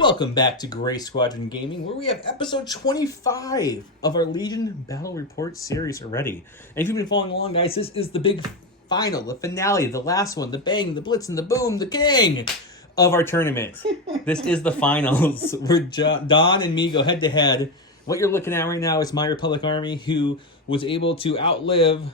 Welcome back to Gray Squadron Gaming, where we have episode 25 of our Legion Battle Report series already. And if you've been following along, guys, this is the big final, the finale, the last one, the bang, the blitz, and the boom, the gang of our tournament. This is the finals, where Don and me go head-to-head. What you're looking at right now is my Republic Army, who was able to outlive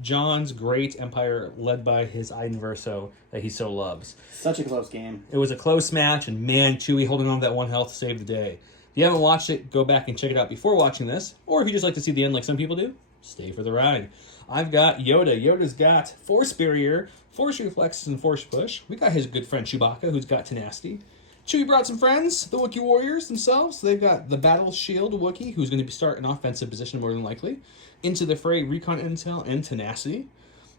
John's great empire led by his Iden Verso that he so loves. Such a close game. It was a close match, and man, Chewie holding on to that one health to save the day. If you haven't watched it, go back and check it out before watching this. Or if you just like to see the end like some people do, stay for the ride. I've got Yoda. Yoda's got Force Barrier, Force Reflexes, and Force Push. We got his good friend Chewbacca, who's got Tenacity. Chewie brought some friends, the Wookiee Warriors themselves. They've got the Battle Shield Wookiee, who's going to start an offensive position more than likely. Into the fray, Recon Intel, and Tenacity.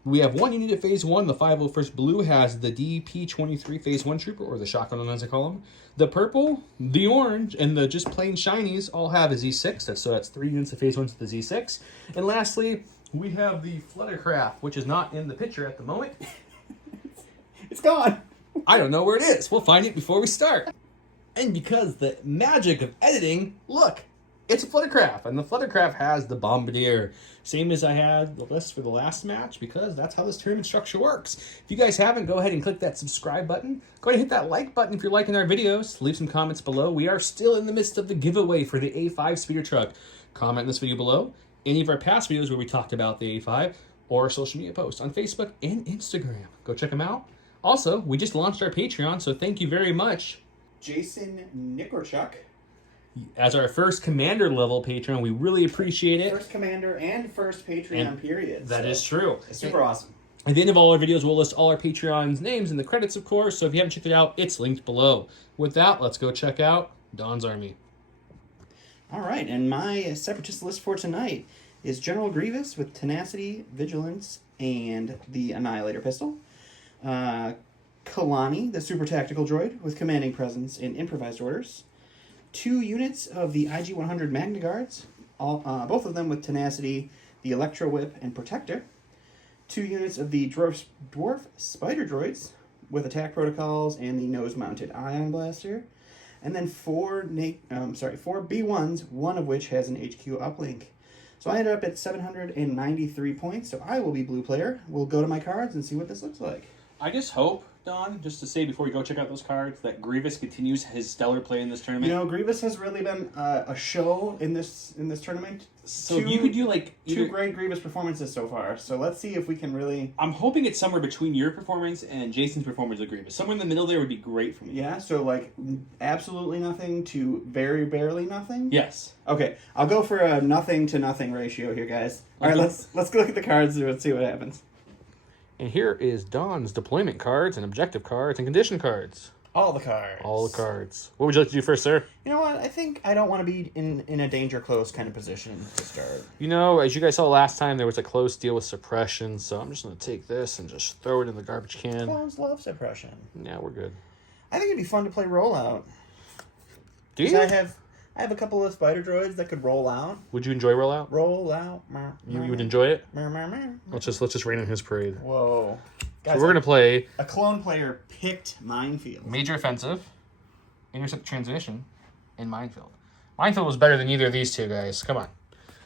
We have one unit at Phase 1. The 501st Blue has the DP-23 Phase 1 Trooper, or the Shotgun, as I call them. The purple, the orange, and the just plain shinies all have a Z6. So that's 3 units of Phase 1 to the Z6. And lastly, we have the Fluttercraft, which is not in the picture at the moment. It's gone. I don't know where it is. We'll find it before we start. And because the magic of editing, look, it's a Fluttercraft, and the Fluttercraft has the Bombardier. Same as I had the list for the last match, because that's how this tournament structure works. If you guys haven't, go ahead and click that subscribe button. Go ahead and hit that like button if you're liking our videos. Leave some comments below. We are still in the midst of the giveaway for the A5 speeder truck. Comment in this video below any of our past videos where we talked about the A5 or social media posts on Facebook and Instagram. Go check them out. Also, we just launched our Patreon, so thank you very much. Jason Nikorchuk. As our first commander level Patreon, we really appreciate it. First commander and first Patreon period. That is true. It's super awesome. At the end of all our videos, we'll list all our Patreon's names in the credits, of course. So if you haven't checked it out, it's linked below. With that, let's go check out Don's army. All right, and my separatist list for tonight is General Grievous with Tenacity, Vigilance, and the Annihilator Pistol. Kalani, the Super Tactical Droid, with Commanding Presence and Improvised Orders. 2 units of the IG-100 Magna Guards, both of them with Tenacity, the Electro Whip, and Protector. 2 units of the Dwarf Spider Droids, with Attack Protocols and the Nose-Mounted Ion Blaster. And then 4 B1s, one of which has an HQ uplink. So I ended up at 793 points, so I will be blue player. We'll go to my cards and see what this looks like. I just hope, Don, just to say before we go check out those cards, that Grievous continues his stellar play in this tournament. You know, Grievous has really been a show in this tournament. So you could do like two great Grievous performances so far. So let's see if we can really. I'm hoping it's somewhere between your performance and Jason's performance of Grievous. Somewhere in the middle there would be great for me. Yeah. So like absolutely nothing to very barely nothing. Yes. Okay, I'll go for a nothing to nothing ratio here, guys. All right, let's go look at the cards and see what happens. And here is Don's deployment cards and objective cards and condition cards. All the cards. All the cards. What would you like to do first, sir? You know what? I think I don't want to be in a danger close kind of position to start. You know, as you guys saw last time, there was a close deal with suppression, so I'm just going to take this and just throw it in the garbage can. Clones love suppression. Yeah, we're good. I think it'd be fun to play rollout. Do you? I have a couple of spider droids that could roll out. Would you enjoy rollout? Roll out. You would enjoy it? Mer. Let's just rain on his parade. Whoa. Guys, so we're going to play a clone player picked Minefield. Major Offensive, Intercept Transmission, and Minefield. Minefield was better than either of these two, guys. Come on.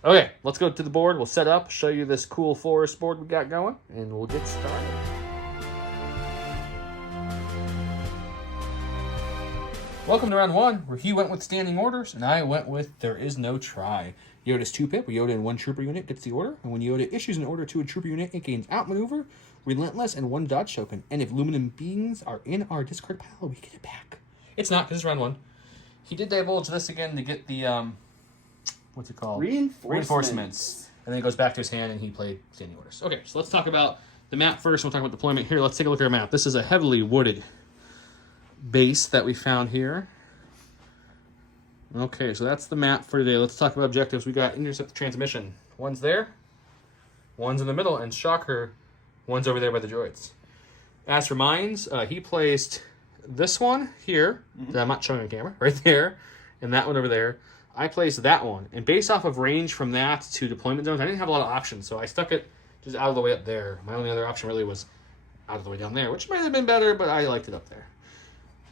Okay, let's go to the board. We'll set up, show you this cool forest board we got going, and we'll get started. Welcome to round 1, where he went with standing orders, and I went with there is no try. Yoda's 2-pip, where Yoda in 1 trooper unit gets the order, and when Yoda issues an order to a trooper unit, it gains outmaneuver, relentless, and 1 dodge token. And if luminum beings are in our discard pile, we get it back. It's not, because it's round 1. He did divulge this again to get the, what's it called? Reinforcements. And then it goes back to his hand, and he played standing orders. Okay, so let's talk about the map first, and we'll talk about deployment. Here, let's take a look at our map. This is a heavily wooded base that we found here. Okay, so that's the map for today. Let's talk about objectives. We got intercept transmission. One's there, one's in the middle, and shocker, one's over there by the droids. As for mines, he placed this one here, that I'm not showing on camera, right there, and that one over there. I placed that one, and based off of range from that to deployment zones, I didn't have a lot of options, so I stuck it just out of the way up there. My only other option really was out of the way down there, which might have been better, but I liked it up there.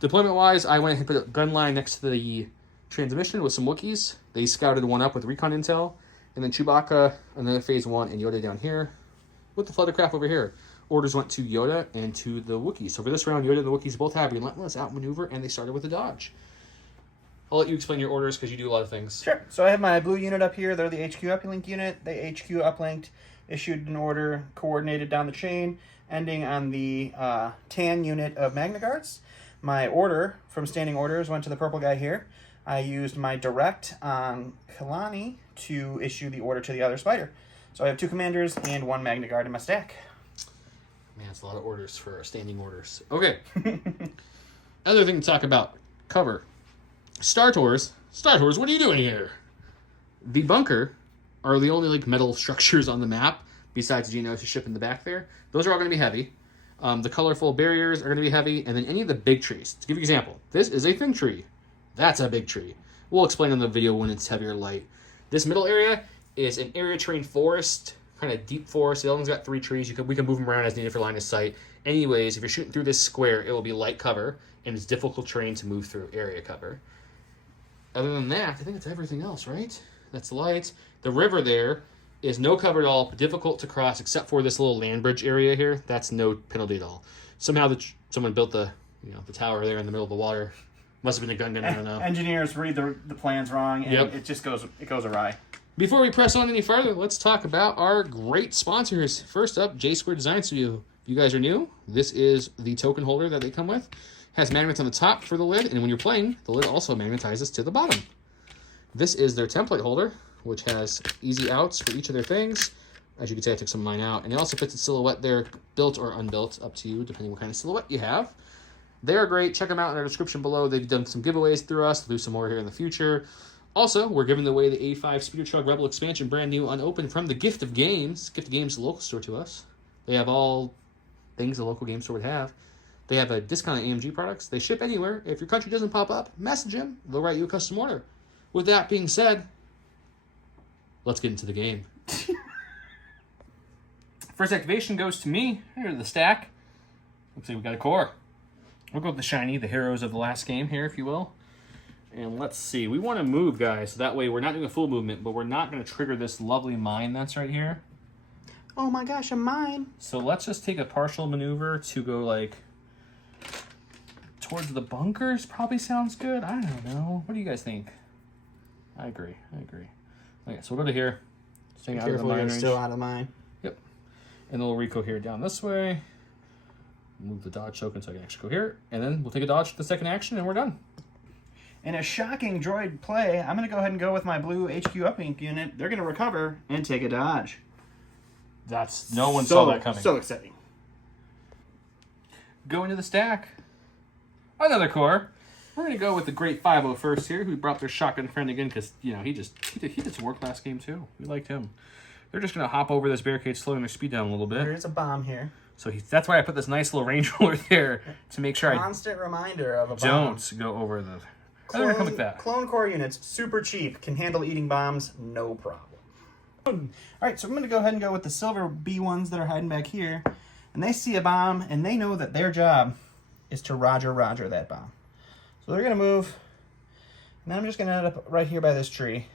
Deployment-wise, I went and put a gun line next to the transmission with some Wookiees. They scouted one up with recon intel. And then Chewbacca, another Phase 1, and Yoda down here with the Fluttercraft over here. Orders went to Yoda and to the Wookiees. So for this round, Yoda and the Wookiees both have relentless outmaneuver, and they started with a dodge. I'll let you explain your orders because you do a lot of things. Sure. So I have my blue unit up here. They're the HQ uplink unit. They HQ uplinked, issued an order, coordinated down the chain, ending on the tan unit of Magna Guards. My order from standing orders went to the purple guy here. I used my direct on Kalani to issue the order to the other spider. So I have 2 commanders and 1 Magna Guard in my stack. Man, it's a lot of orders for standing orders. Okay. Other thing to talk about. Cover. Star Tours. Star Tours, what are you doing here? The bunker are the only metal structures on the map, besides the Geonosis ship in the back there. Those are all going to be heavy. The colorful barriers are going to be heavy, and then any of the big trees. To give you an example, this is a thin tree. That's a big tree. We'll explain in the video when it's heavier light. This middle area is an area terrain forest, kind of deep forest. The other one's got 3 trees. We can move them around as needed for line of sight. Anyways, if you're shooting through this square, it will be light cover, and it's difficult terrain to move through area cover. Other than that, I think it's everything else, right? That's light. The river there is no cover at all, but difficult to cross except for this little land bridge area here. That's no penalty at all. Somehow someone built the tower there in the middle of the water. Must have been a gun, I don't know. Engineers read the plans wrong, and it just goes awry. Before we press on any further, let's talk about our great sponsors. First up, J Square Design Studio. If you guys are new, this is the token holder that they come with. Has magnets on the top for the lid, and when you're playing, the lid also magnetizes to the bottom. This is their template holder, which has easy outs for each of their things. As you can see, I took some of mine out. And it also fits a silhouette there, built or unbuilt, up to you, depending what kind of silhouette you have. They're great. Check them out in our description below. They've done some giveaways through us. We'll do some more here in the future. Also, we're giving away the A5 Speeder Truck Rebel expansion, brand new, unopened, from the Gift of Games. Gift of Games, the local store to us. They have all things a local game store would have. They have a discount on AMG products. They ship anywhere. If your country doesn't pop up, message them. They'll write you a custom order. With that being said, let's get into the game. First activation goes to me. Here's the stack. Looks like we got a core. We'll go with the shiny, the heroes of the last game here, if you will. And let's see. We want to move, guys. So that way we're not doing a full movement, but we're not going to trigger this lovely mine that's right here. Oh my gosh, a mine. So let's just take a partial maneuver to go towards the bunkers. Probably sounds good. I don't know. What do you guys think? I agree. Okay, so we'll go to here. Staying out of the mine range. Still out of mine. Yep. And then we'll re-cohere down this way. Move the dodge token so I can actually go here. And then we'll take a dodge for the second action, and we're done. In a shocking droid play, I'm going to go ahead and go with my blue HQ uplink unit. They're going to recover and take a dodge. No one saw that coming. So exciting. Go into the stack. Another core. We're going to go with the great 5-0 first here, who brought their shotgun friend again because, he did some work last game too. We liked him. They're just going to hop over this barricade, slowing their speed down a little bit. There's a bomb here. So that's why I put this nice little range roller there to make sure Constant reminder of a bomb. Don't go over the... They're gonna come like that. Clone core units, super cheap, can handle eating bombs, no problem. Alright, so I'm going to go ahead and go with the silver B1s that are hiding back here. And they see a bomb, and they know that their job is to roger that bomb. So they're going to move, and then I'm just going to end up right here by this tree.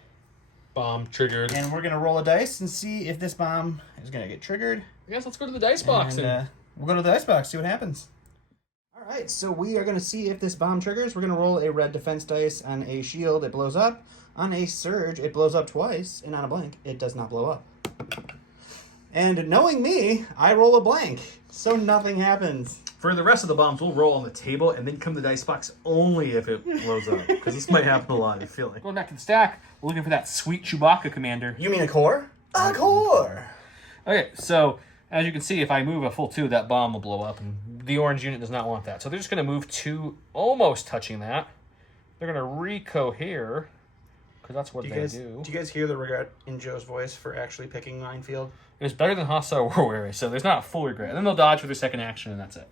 Bomb triggered. And we're going to roll a dice and see if this bomb is going to get triggered. I guess let's go to the dice box. And we'll go to the dice box, see what happens. All right, so we are going to see if this bomb triggers. We're going to roll a red defense dice. On a shield, it blows up. On a surge, it blows up twice. And on a blank, it does not blow up. And knowing me, I roll a blank, so nothing happens. For the rest of the bombs, we'll roll on the table and then come to the dice box only if it blows up. Because this might happen a lot, I feel like. Going back to the stack, we're looking for that sweet Chewbacca commander. You mean a core? A core! Okay, so as you can see, if I move a full 2, that bomb will blow up. And the orange unit does not want that. So they're just going to move 2, almost touching that. They're going to re-cohere, because that's what they do. Do you guys hear the regret in Joe's voice for actually picking Minefield? It was better than Hostile Warweary, so there's not a full regret. And then they'll dodge for their second action, and that's it.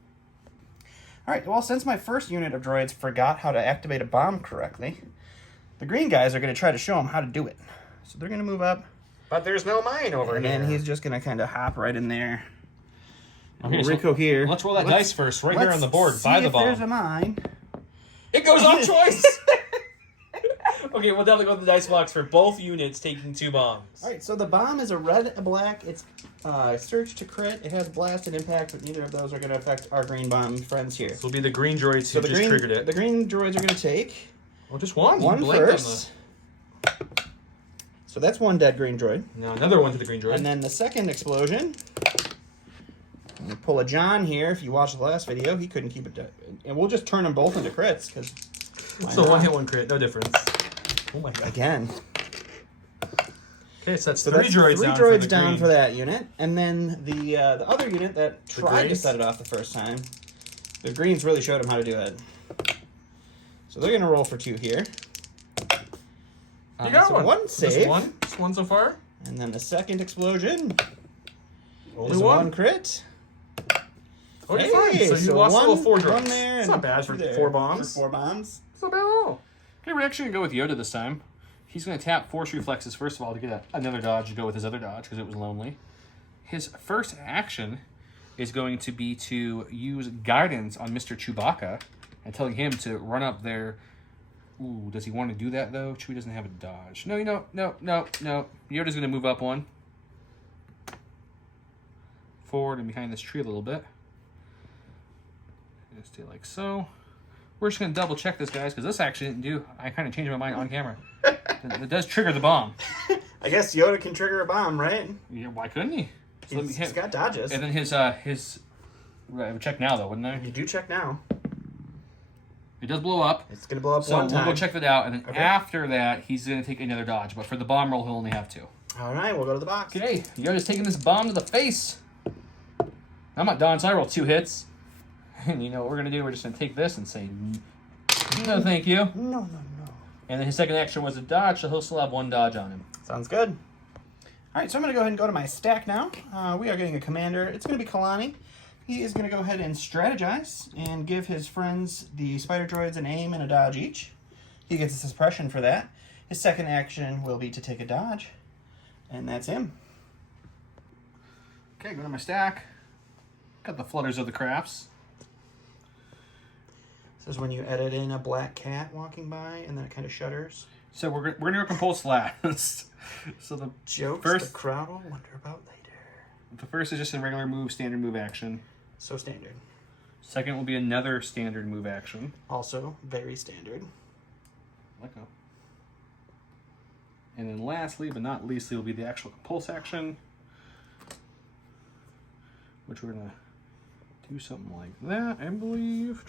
Alright, well, since my first unit of droids forgot how to activate a bomb correctly, the green guys are going to try to show them how to do it. So they're going to move up. But there's no mine over here. And then he's just going to kind of hop right in there. Okay, we'll recohere. Let's roll that dice first, right here on the board, by the bomb. There's a mine. It goes off twice! Okay, we'll definitely go to the dice box for both units taking 2 bombs. Alright, so the bomb is a red, a black. It's surge to crit. It has blast and impact, but neither of those are going to affect our green bomb friends here. This will be the green droids who just triggered it. The green droids are going to take... Well, just one. One first. So that's one dead green droid. Now another one to the green droid. And then the second explosion... I'm going to pull a John here. If you watched the last video, he couldn't keep it dead. And we'll just turn them both into crits, because... So one hit, one crit. No difference. Oh my god. Again. Okay, so that's 3 droids down. 3 droids down for that unit. And then the other unit that tried to set it off the first time, the greens really showed him how to do it. So they're going to roll for 2 here. You got so one. One save. Just one so far. And then the second explosion. Only is one. One crit. Okay, fine. So you lost a little 4 droids. There, it's not bad for 4 bombs. For 4 bombs. It's not bad at all. Okay, we're actually going to go with Yoda this time. He's going to tap Force Reflexes, first of all, to get another dodge to go with his other dodge, because it was lonely. His first action is going to be to use Guidance on Mr. Chewbacca and telling him to run up there. Ooh, does he want to do that, though? Chewie doesn't have a dodge. No. Yoda's going to move up 1. Forward and behind this tree a little bit. Just stay like so. We're just going to double check this, guys, because this actually didn't do... I kind of changed my mind on camera. It does trigger the bomb. I guess Yoda can trigger a bomb, right? Yeah, why couldn't he? So He's got dodges. And then his I would check now, though, wouldn't I? You do check now. It does blow up. It's going to blow up so one time. So we'll go check that out, and then after that, he's going to take another dodge. But for the bomb roll, he'll only have 2. All right, we'll go to the box. Okay, Yoda's taking this bomb to the face. I'm not Don, so I roll 2 hits. And you know what we're going to do? We're just going to take this and say, no, thank you. No. And then his second action was a dodge, so he'll still have 1 dodge on him. Sounds good. All right, so I'm going to go ahead and go to my stack now. We are getting a commander. It's going to be Kalani. He is going to go ahead and strategize and give his friends, the spider droids, an aim and a dodge each. He gets a suppression for that. His second action will be to take a dodge, and that's him. Okay, go to my stack. Got the flutters of the crafts. This is when you edit in a black cat walking by, and then it kind of shudders. So we're gonna go compulse last. So the Jokes first, the crowd will wonder about later. The first is just a regular move, standard move action. So standard. Second will be another standard move action. Also very standard. Let go. And then lastly, but not leastly, will be the actual compulse action, which we're gonna do something like that, I believe.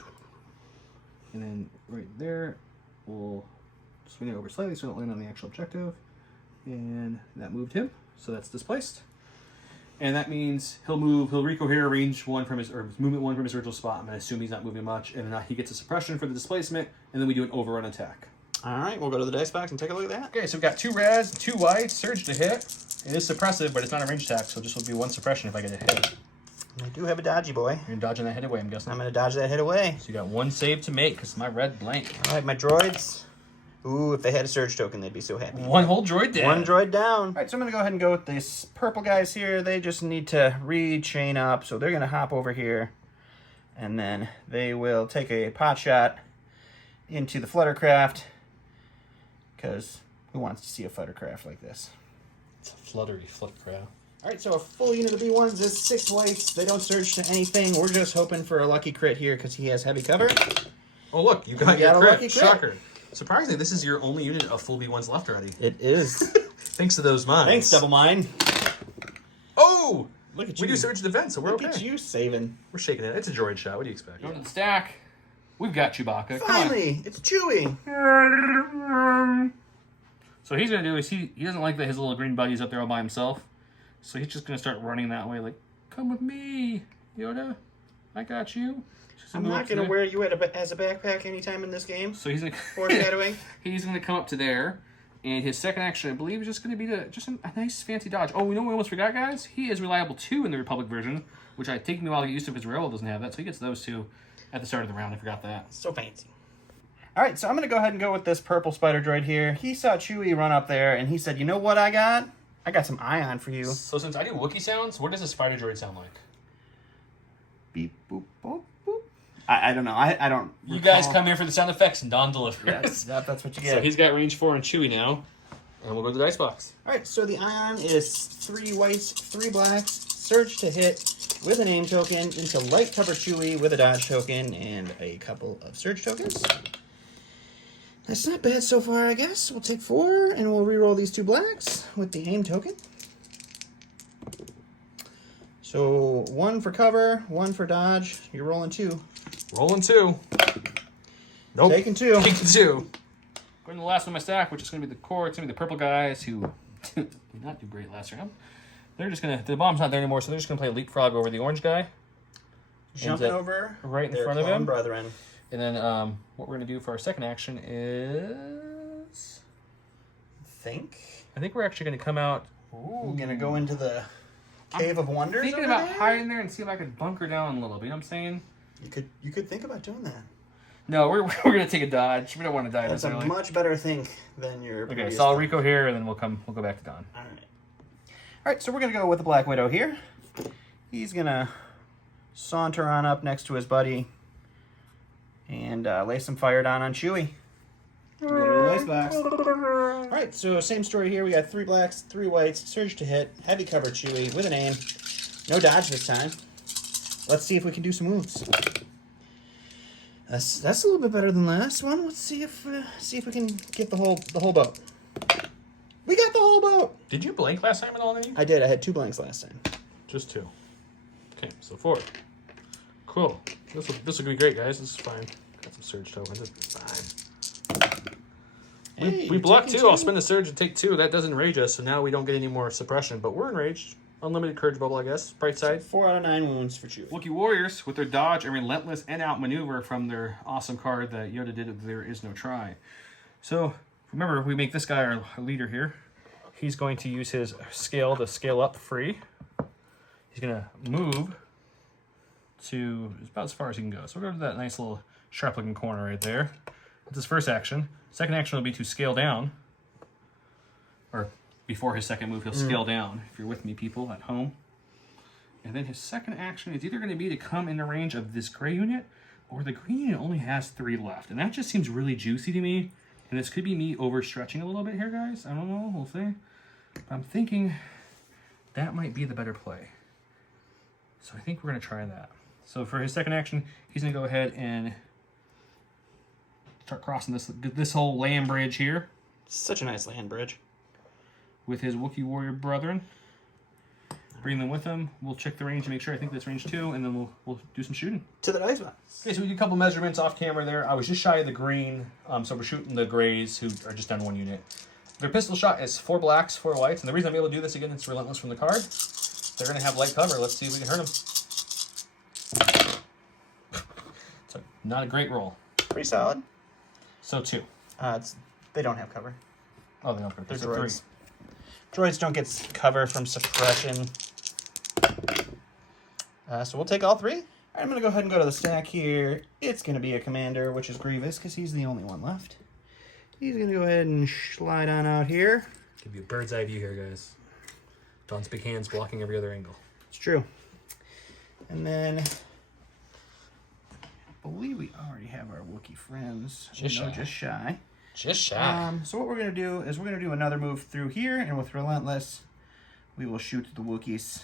And then right there, we'll swing it over slightly so it don't land on the actual objective. And that moved him, so that's displaced. And that means he'll recohere range 1 from his, or movement 1 from his original spot. I'm going to assume he's not moving much. And then he gets a suppression for the displacement, and then we do an overrun attack. All right, we'll go to the dice box and take a look at that. Okay, so we've got 2 reds, 2 whites, surge to hit. It is suppressive, but it's not a range attack, so it just will be 1 suppression if I get a hit. I do have a dodgy boy. You're dodging that hit away, I'm guessing. I'm going to dodge that hit away. So you got 1 save to make, because my red blank. All right, my droids. Ooh, if they had a surge token, they'd be so happy. 1 whole droid down. 1 droid down. All right, so I'm going to go ahead and go with these purple guys here. They just need to re-chain up, so they're going to hop over here. And then they will take a pot shot into the Fluttercraft, because who wants to see a Fluttercraft like this? It's a fluttery Fluttercraft. All right, so a full unit of B1s is 6 whites. They don't surge to anything. We're just hoping for a lucky crit here because he has heavy cover. Oh, look, you got a your lucky crit. crit. Shocker. Surprisingly, this is your only unit of full B1s left already. It is. Thanks to those mines. Thanks, Double Mine. Oh! Look at We you. do surge defense, so we're Look okay. at you saving. We're shaking it. It's a droid shot. What do you expect? Go to the stack. We've got Chewbacca. Finally, it's Chewie. So what he's going to do is he doesn't like that his little green buddy's up there all by himself. So he's just going to start running that way like, come with me, Yoda. I got you. I'm not going to wear you as a backpack anytime in this game. So he's going to... Foreshadowing. He's going to come up to there. And his second action, I believe, is just going to be just a nice fancy dodge. Oh, we know what we almost forgot, guys? He is reliable 2 in the Republic version, which I take me a while to get used to because Railroad doesn't have that. So he gets those 2 at the start of the round. I forgot that. So fancy. All right, so I'm going to go ahead and go with this purple spider droid here. He saw Chewie run up there, and he said, you know what I got? I got some ion for you. So since I do Wookiee sounds, what does a spider droid sound like? Beep, boop, boop, boop. I don't know. I don't. You guys recall. come here for the sound effects and Don delivers. That's what you So get. he's got range 4 on Chewie now. And we'll go to the dice box. All right, so the Ion is 3 whites, 3 blacks, surge to hit with a name token into light cover Chewie with a dodge token and a couple of surge tokens. That's not bad so far, I guess. We'll take 4 and we'll reroll these 2 blacks with the aim token. So 1 for cover, 1 for dodge. You're rolling 2. Rolling 2. Nope. Taking 2. Taking 2. Going to the last one in my stack, which is going to be the core. It's going to be the purple guys who did not do great last round. They're just going to... The bomb's not there anymore, so they're just going to play leapfrog over the orange guy. Jumping over right in their front of clone him. brethren. And then what we're going to do for our second action is... I think we're actually going to come out... We're going to go into the Cave of Wonders. Thinking over about there? hiding there and see if I could bunker down a little bit. You know what I'm saying? You could think about doing that. No, we're going to take a dodge. We don't want to die That's this a early. much better think than your Okay, previous so I'll one. Rico here, and then we'll go back to Don. All right, so we're going to go with the Black Widow here. He's going to saunter on up next to his buddy and lay some fire down on Chewie. Nice box. All right, so same story here. We got 3 blacks, 3 whites, surge to hit, heavy cover Chewie with an aim. No dodge this time. Let's see if we can do some moves. That's a little bit better than last one. Let's see if we can get the whole boat. We got the whole boat. Did you blank last time at all, Nate? I did. I had 2 blanks last time. Just 2. Okay, so 4. Cool. This will be great, guys. This is fine. Got some surge tokens. This is fine. Hey, We block taking 2. 2. I'll spend the surge and take 2. That doesn't enrage us, so now we don't get any more suppression. But we're enraged. Unlimited courage bubble, I guess. Bright side. 4 out of 9 wounds for Chewie. Wookiee Warriors, with their dodge and relentless and outmaneuver from their awesome card that Yoda did of There Is No Try. So, remember, we make this guy our leader here. He's going to use his scale to scale up free. He's going to move to about as far as he can go. So we'll go to that nice little sharp-looking corner right there. That's his first action. Second action will be to scale down. Or before his second move, he'll scale down, if you're with me, people, at home. And then his second action is either going to be to come into range of this gray unit, or the green unit only has 3 left. And that just seems really juicy to me. And this could be me overstretching a little bit here, guys. I don't know. We'll see. But I'm thinking that might be the better play. So I think we're going to try that. So for his second action, he's going to go ahead and start crossing this whole land bridge here Such a nice land bridge. with his Wookiee warrior brethren. Bring them with him. We'll check the range and make sure I think that's range 2, and then we'll do some shooting. To the dice box. Okay, so we did a couple measurements off camera there. I was just shy of the green, so we're shooting the grays, who are just down 1 unit. Their pistol shot is 4 blacks, 4 whites, and the reason I'm able to do this, again, it's relentless from the card. They're going to have light cover. Let's see if we can hurt them. So, not a great roll. Pretty solid. So 2. They don't have cover. Oh, they don't cover. They're So 3. droids. Droids don't get cover from suppression. So we'll take all 3. All right, I'm going to go ahead and go to the stack here. It's going to be a commander, which is Grievous, because he's the only one left. He's going to go ahead and slide on out here. Give you a bird's eye view here, guys. Don's big hands blocking every other angle. It's true. And then, I believe we already have our Wookiee friends. Just No, shy. just shy. Just shy. So what we're going to do is we're going to do another move through here, and with Relentless, we will shoot the Wookiees.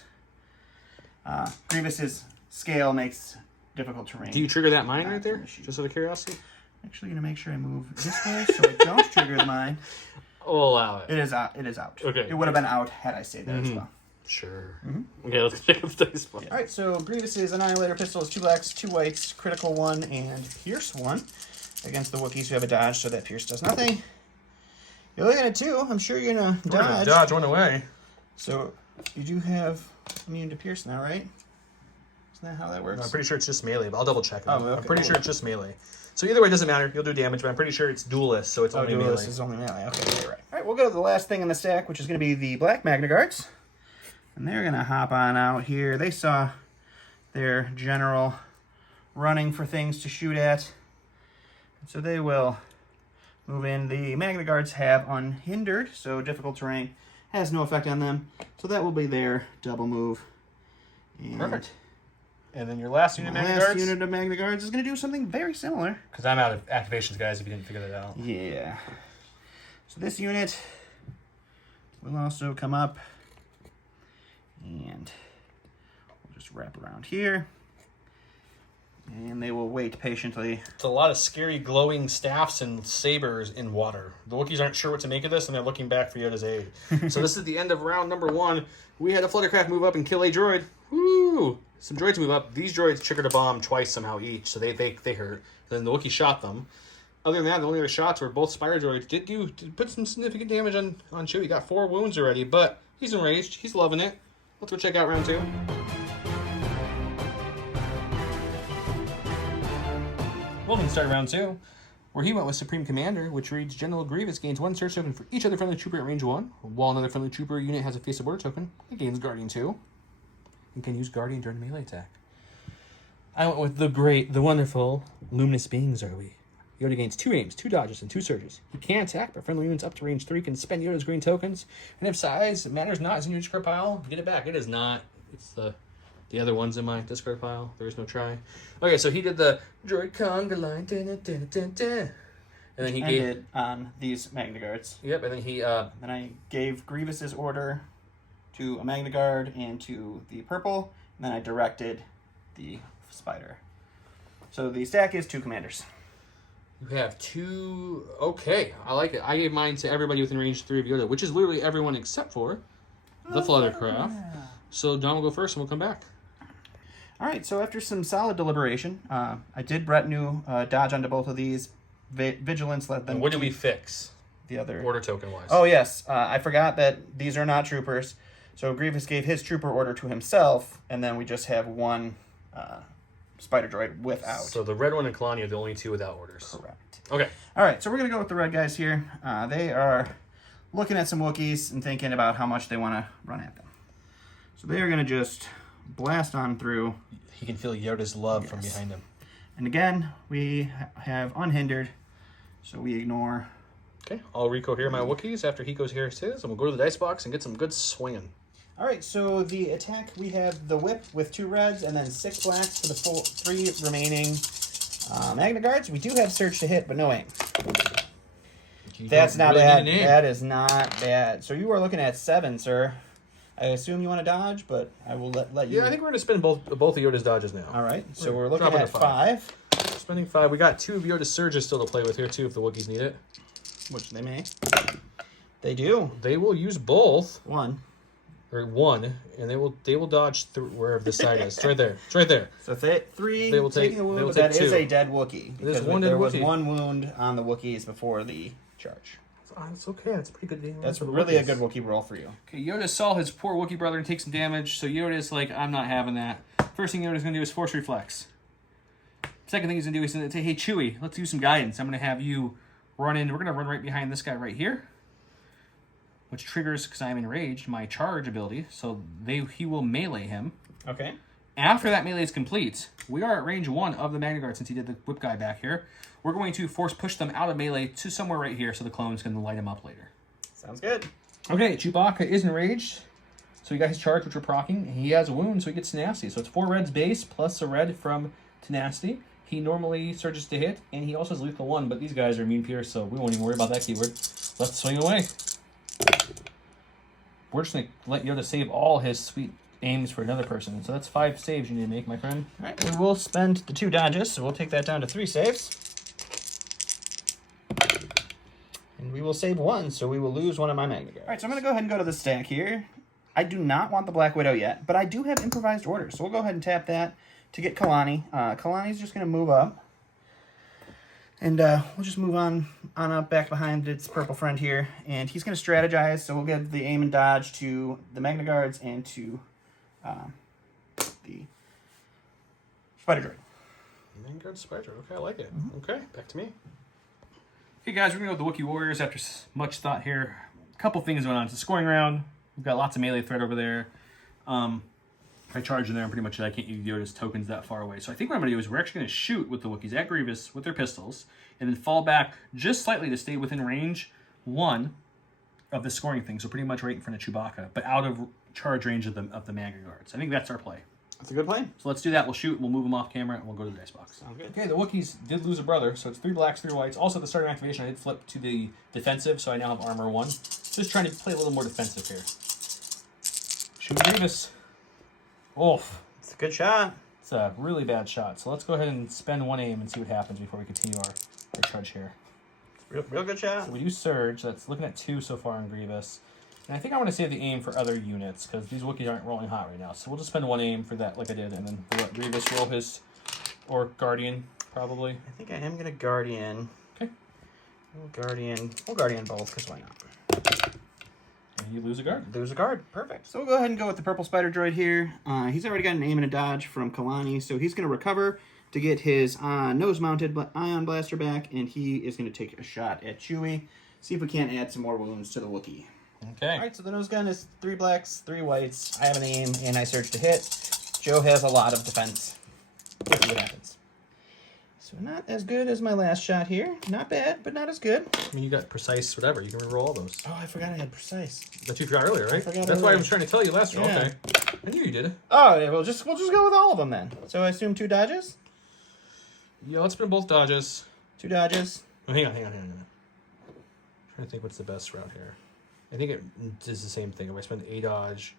Grievous's scale makes difficult terrain. Do you trigger that mine right there? Just out of curiosity? Actually going to make sure I move this way so I don't trigger the mine. We'll allow it. It is out. It is out. Okay. It would have been out had I stayed there as well. Sure. Okay, let's pick up the dice box. All right, so Grievous's Annihilator pistol is 2 blacks, 2 whites, critical 1, and pierce 1 against the Wookiees who have a dodge, so that pierce does nothing. You're looking at 2. I'm sure you're going to We're gonna dodge. dodge one away. So you do have immune to pierce now, right? Isn't that how that works? I'm pretty sure it's just melee, but I'll double check it. Oh, okay. I'm pretty sure it's just melee. So either way, it doesn't matter. You'll do damage, but I'm pretty sure it's duelist, so it's only melee. This is only melee. Okay, you're right. All right, we'll go to the last thing in the stack, which is going to be the Black Magna Guards. And they're going to hop on out here. They saw their general running for things to shoot at. So they will move in. The Magna Guards have unhindered, so difficult terrain has no effect on them. So that will be their double move. And Perfect. And then your last unit, My Magna last Guards? unit of Magna Guards is going to do something very similar. Because I'm out of activations, guys, if you didn't figure that out. Yeah. So this unit will also come up, and we'll just wrap around here. And they will wait patiently. It's a lot of scary glowing staffs and sabers in water. The Wookiees aren't sure what to make of this, and they're looking back for Yoda's aid. So this is the end of round number 1. We had a Fluttercraft move up and kill a droid. Woo! Some droids move up. These droids triggered a bomb twice somehow each, so they hurt. Then the Wookiee shot them. Other than that, the only other shots were both Spider droids. Did put some significant damage on Chewie. He got 4 wounds already, but he's enraged. He's loving it. Let's go check out round 2. Well, then start round 2, where he went with Supreme Commander, which reads General Grievous gains 1 search token for each other friendly trooper at range 1. While another friendly trooper unit has a face of order token, it gains Guardian 2. And can use Guardian during melee attack. I went with the great, the wonderful, luminous beings are we. Yoda gains 2 aims, 2 dodges, and 2 surges. He can attack, but friendly units up to range 3 can spend Yoda's green tokens. And if size matters not, is in your discard pile, get it back. It is not. It's the other one's in my discard pile. There is no try. Okay, so he did the droid conga line. And then he gave Ended on these Magna Guards. Yep, and then he Then I gave Grievous's order to a Magna Guard and to the purple, and then I directed the Spider. So the stack is 2 commanders. You have 2. Okay, I like it. I gave mine to everybody within range 3 of Yoda, which is literally everyone except for the Fluttercraft. So Don will go first, and we'll come back. All right, so after some solid deliberation, I did retinue dodge onto both of these. Vigilance let them. And what did we fix? The other Order token wise. Oh yes, I forgot that these are not troopers. So Grievous gave his trooper order to himself, and then we just have 1 Spider droid without. So the red one and Kalani are the only 2 without orders. Correct. Okay. All right, so we're gonna go with the red guys here. They are looking at some Wookiees and thinking about how much they want to run at them. So they are gonna just blast on through. He can feel Yoda's love from behind him. And again, we have unhindered, so we ignore. Okay, I'll recohere my Wookiees after he goes here his, and we'll go to the dice box and get some good swinging. All right, so the attack, we have the whip with 2 reds and then 6 blacks for the 3 remaining Magna Guards. We do have surge to hit, but no aim. That's not bad. That is not bad. So you are looking at 7, sir. I assume you want to dodge, but I will let you. Yeah, I think we're going to spend both of Yoda's dodges now. All right, so we're looking dropping at to 5. Spending 5. We got 2 of Yoda's surges still to play with here, too, if the Wookiees need it. Which they may. They do. They will use both. 1. Or 1, and they will dodge through wherever the side is. It's right there. It's right there. So if 3 They will taking take- the they wound, will but that take is 2. a dead Wookiee. There's Because one dead there was Wookiee. 1 wound on the Wookiees before the charge. It's okay. That's a pretty good game. That's really a good Wookiee roll for you. Okay, Yoda saw his poor Wookiee brother and take some damage, so Yoda's like, I'm not having that. First thing Yoda's going to do is Force Reflex. Second thing he's going to do is going to say, hey, Chewie, let's do some guidance. I'm going to have you run in. We're going to run right behind this guy right here, which triggers, because I'm enraged, my charge ability, so he will melee him. Okay. After that melee is complete, we are at range 1 of the Magna Guard, since he did the whip guy back here. We're going to force push them out of melee to somewhere right here so the clones can light him up later. Sounds good. Okay, Chewbacca is enraged. So he got his charge, which we're proccing. He has a wound, so he gets tenacity. So it's 4 reds base plus a red from tenacity. He normally surges to hit, and he also has lethal 1, but these guys are immune pierce, so we won't even worry about that keyword. Let's swing away. We're just going to let Yoda save all his sweet aims for another person. So that's 5 saves you need to make, my friend. All right, we will spend the 2 dodges, so we'll take that down to 3 saves. And we will save 1, so we will lose 1 of my Magna Guards. All right, so I'm going to go ahead and go to the stack here. I do not want the Black Widow yet, but I do have improvised orders, so we'll go ahead and tap that to get Kalani. Kalani's just going to move up. And we'll just move on up back behind its purple friend here. And he's going to strategize, so we'll give the aim and dodge to the Magna Guards and to the Spider Droid. Magna Guard Spider. Okay, I like it. Okay, back to me. Okay, guys, we're going to go with the Wookiee Warriors after much thought here. A couple things going on. It's a scoring round. We've got lots of melee threat over there. If I charge in there, I'm pretty much I can't use Yoda's tokens that far away. So I think what I'm going to do is we're actually going to shoot with the Wookiees at Grievous with their pistols, and then fall back just slightly to stay within range 1 of the scoring thing. So pretty much right in front of Chewbacca, but out of charge range of the Magna Guards. I think that's our play. That's a good plan. So let's do that. We'll shoot. We'll move them off camera, and we'll go to the dice box. Sounds good. Okay, the Wookiees did lose a brother, so it's 3 blacks, 3 whites. Also, at the start of activation, I did flip to the defensive, so I now have armor 1. Just trying to play a little more defensive here. Shoot Grievous. Oof. It's a good shot. It's a really bad shot. So let's go ahead and spend 1 aim and see what happens before we continue our charge here. Real good shot. So we do Surge. That's looking at 2 so far on Grievous. And I think I want to save the aim for other units, because these Wookiees aren't rolling hot right now. So we'll just spend 1 aim for that like I did, and then we'll let Grievous roll his, or Guardian, probably. I think I am going to Guardian. Okay. We'll Guardian both, because why not? And you lose a guard. Lose a guard. Perfect. So we'll go ahead and go with the purple spider droid here. He's already got an aim and a dodge from Kalani, so he's going to recover to get his nose-mounted ion blaster back, and he is going to take a shot at Chewie. See if we can't add some more wounds to the Wookiee. Okay. All right, so the nose gun is 3 blacks, 3 whites. I have an aim, and I surge to hit. Joe has a lot of defense. We'll see what happens. So not as good as my last shot here. Not bad, but not as good. I mean, you got precise, whatever. You can reroll all those. Oh, I forgot I had precise. That you forgot earlier, right? forgot That's why I earlier. was trying to tell you last roll. Yeah. Okay. I knew you did it. Oh, yeah, we'll just go with all of them then. So I assume 2 dodges? Yeah, let's spin both dodges. 2 dodges. Oh, hang on. I'm trying to think what's the best route here. I think it is the same thing. If I spend a dodge.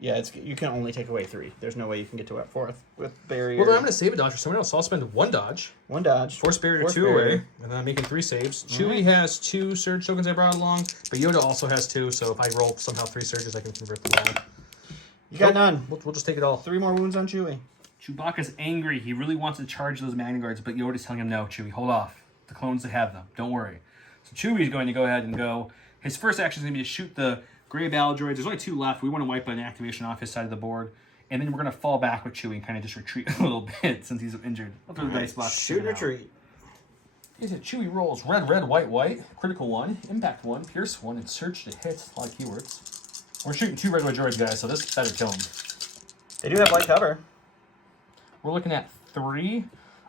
Yeah, you can only take away 3. There's no way you can get to a 4th with barrier. Well, then I'm going to save a dodge for someone else. So I'll spend 1 dodge. 1 dodge. Force barrier Force 2 barrier. away. And then I'm making 3 saves. Chewie right. has 2 surge tokens I brought along. But Yoda also has 2. So if I roll somehow 3 surges, I can convert them all. You got none. We'll just take it all. 3 more wounds on Chewie. Chewbacca's angry. He really wants to charge those Magna Guards, but Yoda's telling him, no, Chewie, hold off. The clones that have them. Don't worry. So Chewie's going to go ahead and go. His first action is going to be to shoot the gray battle droids. There's only 2 left. We want to wipe an activation off his side of the board. And then we're going to fall back with Chewie and kind of just retreat a little bit since he's injured. I'll throw the dice box. Shoot and retreat. He said Chewie rolls red, red, white, white. Critical 1, impact 1, pierce 1, and search to hit. A lot of keywords. We're shooting 2 regular droids, guys, so this better kill him. They do have light cover. We're looking at 3.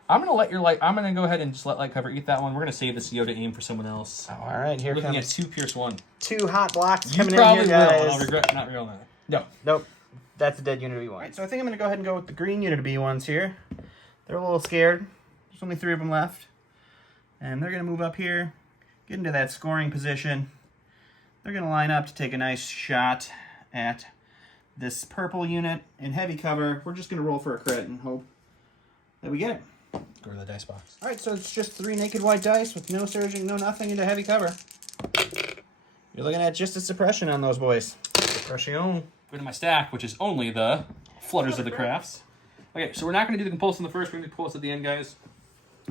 I'm gonna go ahead and just let light cover eat that one. We're gonna save this Yoda aim for someone else. Oh, all right, here Looking comes at 2 pierce 1. 2 hot blocks You coming in probably here, will, guys. and I'll regret not reeling that. No. Nope. That's a dead unit of B1. All right, so I think I'm going to go ahead and go with the green unit of B1s here. They're a little scared. There's only 3 of them left. And they're going to move up here, get into that scoring position. They're going to line up to take a nice shot at this purple unit in heavy cover. We're just going to roll for a crit and hope that we get it. Go to the dice box. All right, so it's just 3 naked white dice with no surging, no nothing into heavy cover. You're looking at just a suppression on those boys. Suppression. Go to my stack, which is only the Flutters of the Crafts. Okay, so we're not going to do the Compulse in the first. We're going to do Compulse at the end, guys.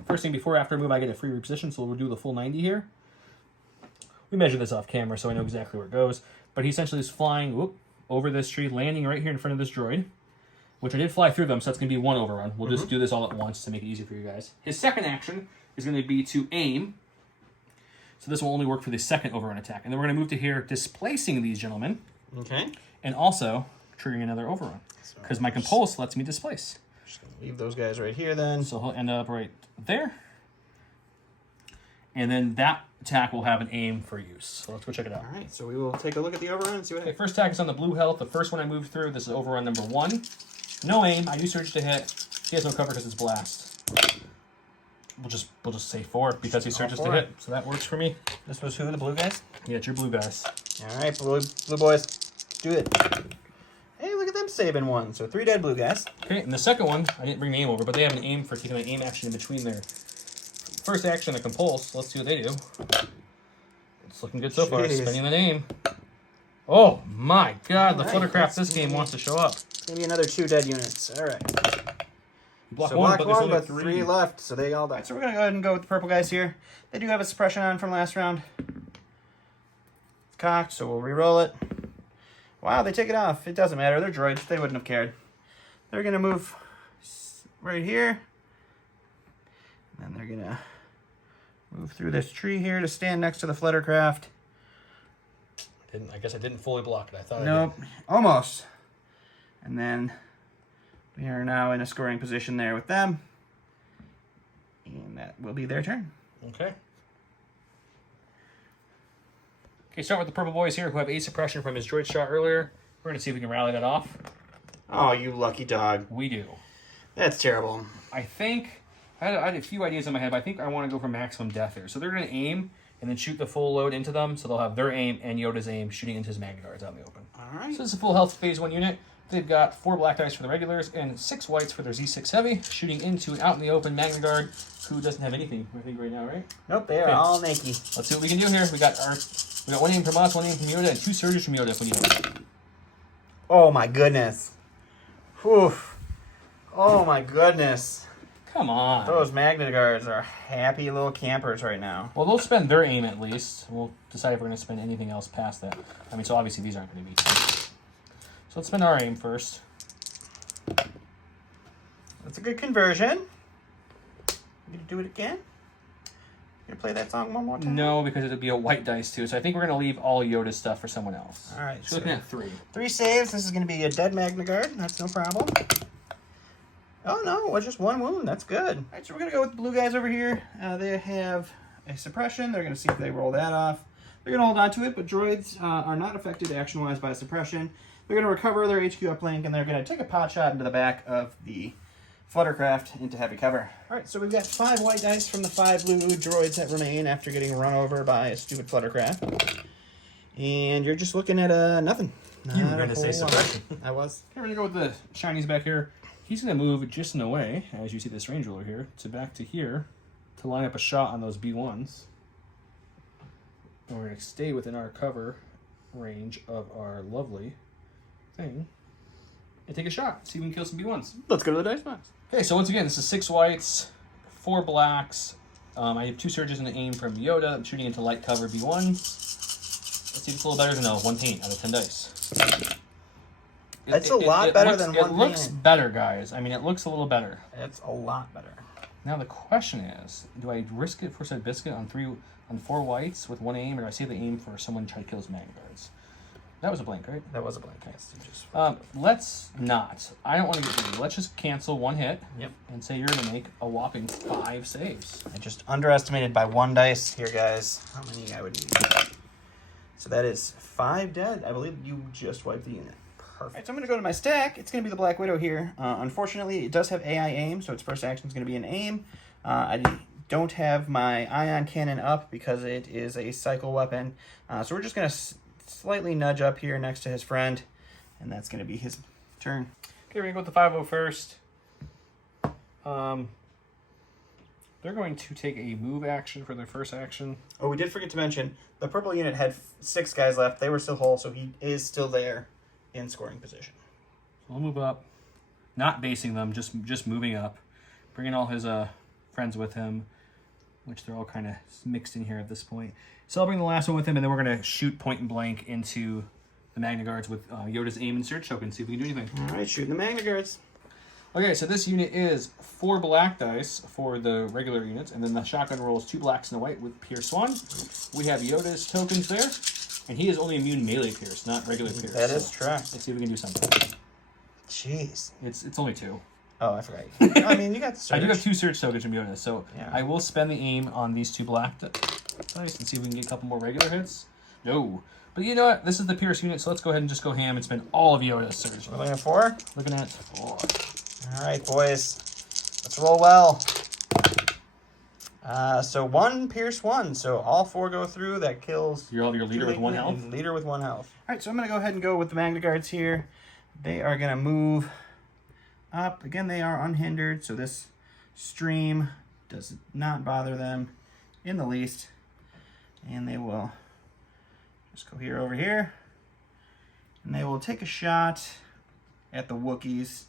First thing, before after move, I get a free reposition, so we'll do the full 90 here. We measure this off camera, so I know exactly where it goes. But he essentially is flying over this tree, landing right here in front of this droid, which I did fly through them, so that's going to be 1 overrun. We'll just do this all at once to make it easy for you guys. His second action is going to be to aim. So this will only work for the second overrun attack. And then we're going to move to here, displacing these gentlemen. Okay. And also triggering another overrun. Because my Compulse lets me displace. Just going to leave those guys right here then. So he'll end up right there. And then that attack will have an aim for use. So let's go check it out. All right, so we will take a look at the overrun and see what Okay, happens. first attack is on the blue health. The first one I moved through. This is overrun number 1. No aim. I do surge to hit. He has no cover because it's blast. We'll just say 4 because he surges to hit. So that works for me. This was who, the blue guys? Yeah, it's your blue guys. All right, blue boys, do it. Hey, look at them saving 1. So 3 dead blue guys. Okay, and the second one, I didn't bring the aim over, but they have an aim for taking an aim action in between there. First action, a Compulse. Let's see what they do. It's looking good so far. Jeez. Spending the name. Oh my god, the All right, Fluttercraft this game wants to show up. Maybe another 2 dead units. All right. Block So 1, block but there's 1, only but 3. 3 left, so they all died. So we're going to go ahead and go with the purple guys here. They do have a suppression on from last round. It's cocked, so we'll re-roll it. Wow, they take it off. It doesn't matter. They're droids. They wouldn't have cared. They're going to move right here. And then they're going to move through this tree here to stand next to the Fluttercraft. I guess I didn't fully block it. I thought Nope, almost. And then we are now in a scoring position there with them. And that will be their turn. I did. Okay. Okay, start with the purple boys here who have 8 suppression from his droid shot earlier. We're going to see if we can rally that off. Oh, you lucky dog. We do. That's terrible. I think I had a few ideas in my head, but I think I want to go for maximum death here. So they're going to aim and then shoot the full load into them, so they'll have their aim and Yoda's aim shooting into his Magna Guards out in the open. All right. So this is a full health phase 1 unit. They've got 4 black dice for the regulars and 6 whites for their Z6 Heavy, shooting into an out in the open Magna Guard who doesn't have anything, I think, right now, right? Nope, they are Okay. all naked. Let's see what we can do here. We got 1 aim from us, 1 aim from Yoda, and 2 surges from Yoda if we need them. Oh my goodness. Whew. Oh my goodness. Come on. Those Magna Guards are happy little campers right now. Well, they'll spend their aim at least. We'll decide if we're going to spend anything else past that. I mean, so obviously these aren't going to be. So let's spend our aim first. That's a good conversion. You gonna do it again? You gonna play that song one more time? No, because it'll be a white dice too. So I think we're going to leave all Yoda's stuff for someone else. All right. So we're looking at 3. 3 saves. This is gonna be a dead Magna Guard. That's no problem. Oh no, well, just 1 wound. That's good. All right, so we're gonna go with the blue guys over here. They have a suppression. They're gonna see if they roll that off. They're gonna hold on to it, but droids are not affected action-wise by suppression. They're gonna recover their HQ uplink, and they're gonna take a pot shot into the back of the Fluttercraft into heavy cover. All right, so we've got 5 white dice from the 5 blue droids that remain after getting run over by a stupid Fluttercraft. And you're just looking at nothing. You were going to say suppression. I was. Okay, we're going to go with the shinies back here. He's going to move just in a way, as you see this range ruler here, to back to here to line up a shot on those B1s. And we're going to stay within our cover range of our lovely thing and take a shot. See if we can kill some B1s. Let's go to the dice box. Okay, so once again, this is 6 whites, 4 blacks. I have 2 surges and an aim from Yoda. I'm shooting into light cover B1s. Let's see if it's a little better than a 1 paint out of 10 dice. That's a lot better looks, than 1 It looks paint. better, guys. I mean, it looks a little better. It's a lot better. Now the question is, do I risk it for said biscuit on 4 whites with 1 aim, or do I save the aim for someone trying to kill his Magna Guards? That was a blank, right? That was a blank. Yes, Let's not. I don't want to get greedy. Let's just cancel 1 hit. Yep. And say you're going to make a whopping 5 saves. I just underestimated by 1 dice here, guys. How many I would need. So that is 5 dead. I believe you just wiped the unit. Perfect. All right, so I'm going to go to my stack. It's going to be the Black Widow here. Unfortunately, it does have AI aim, so its first action is going to be an aim. I don't have my ion cannon up because it is a cycle weapon. So we're just going to slightly nudge up here next to his friend, and that's going to be his turn. Okay, we're going to go with the 5-0 first. They're going to take a move action for their first action. Oh, we did forget to mention, the purple unit had 6 guys left. They were still whole, so he is still there in scoring position. So we'll move up. Not basing them, just moving up. Bringing all his friends with him, which they're all kind of mixed in here at this point. So I'll bring the last one with him, and then we're going to shoot point and blank into the Magna Guards with Yoda's aim and surge token, see if we can do anything. All right, shooting the Magna Guards. Okay, so this unit is 4 black dice for the regular units, and then the shotgun rolls 2 blacks and a white with Pierce 1. We have Yoda's tokens there, and he is only immune melee Pierce, not regular Pierce. That is so true. Let's see if we can do something. Jeez. It's only 2. Oh, I forgot. I mean, you got the surge. I do have 2 surge tokens from Yoda, so Yeah. I will spend the aim on these 2 black dice and see if we can get a couple more regular hits. No. But you know what? This is the Pierce unit, so let's go ahead and just go ham and spend all of Yoda's surge. We're looking at 4? Looking at 4. All right, boys. Let's roll well. So 1 Pierce 1, so all 4 go through. That kills You're all your leader with 1 health? Leader with 1 health. All right, so I'm going to go ahead and go with the Magna Guards here. They are going to move up. Again, they are unhindered, so this stream does not bother them in the least. And they will just go here over here. And they will take a shot at the Wookiees.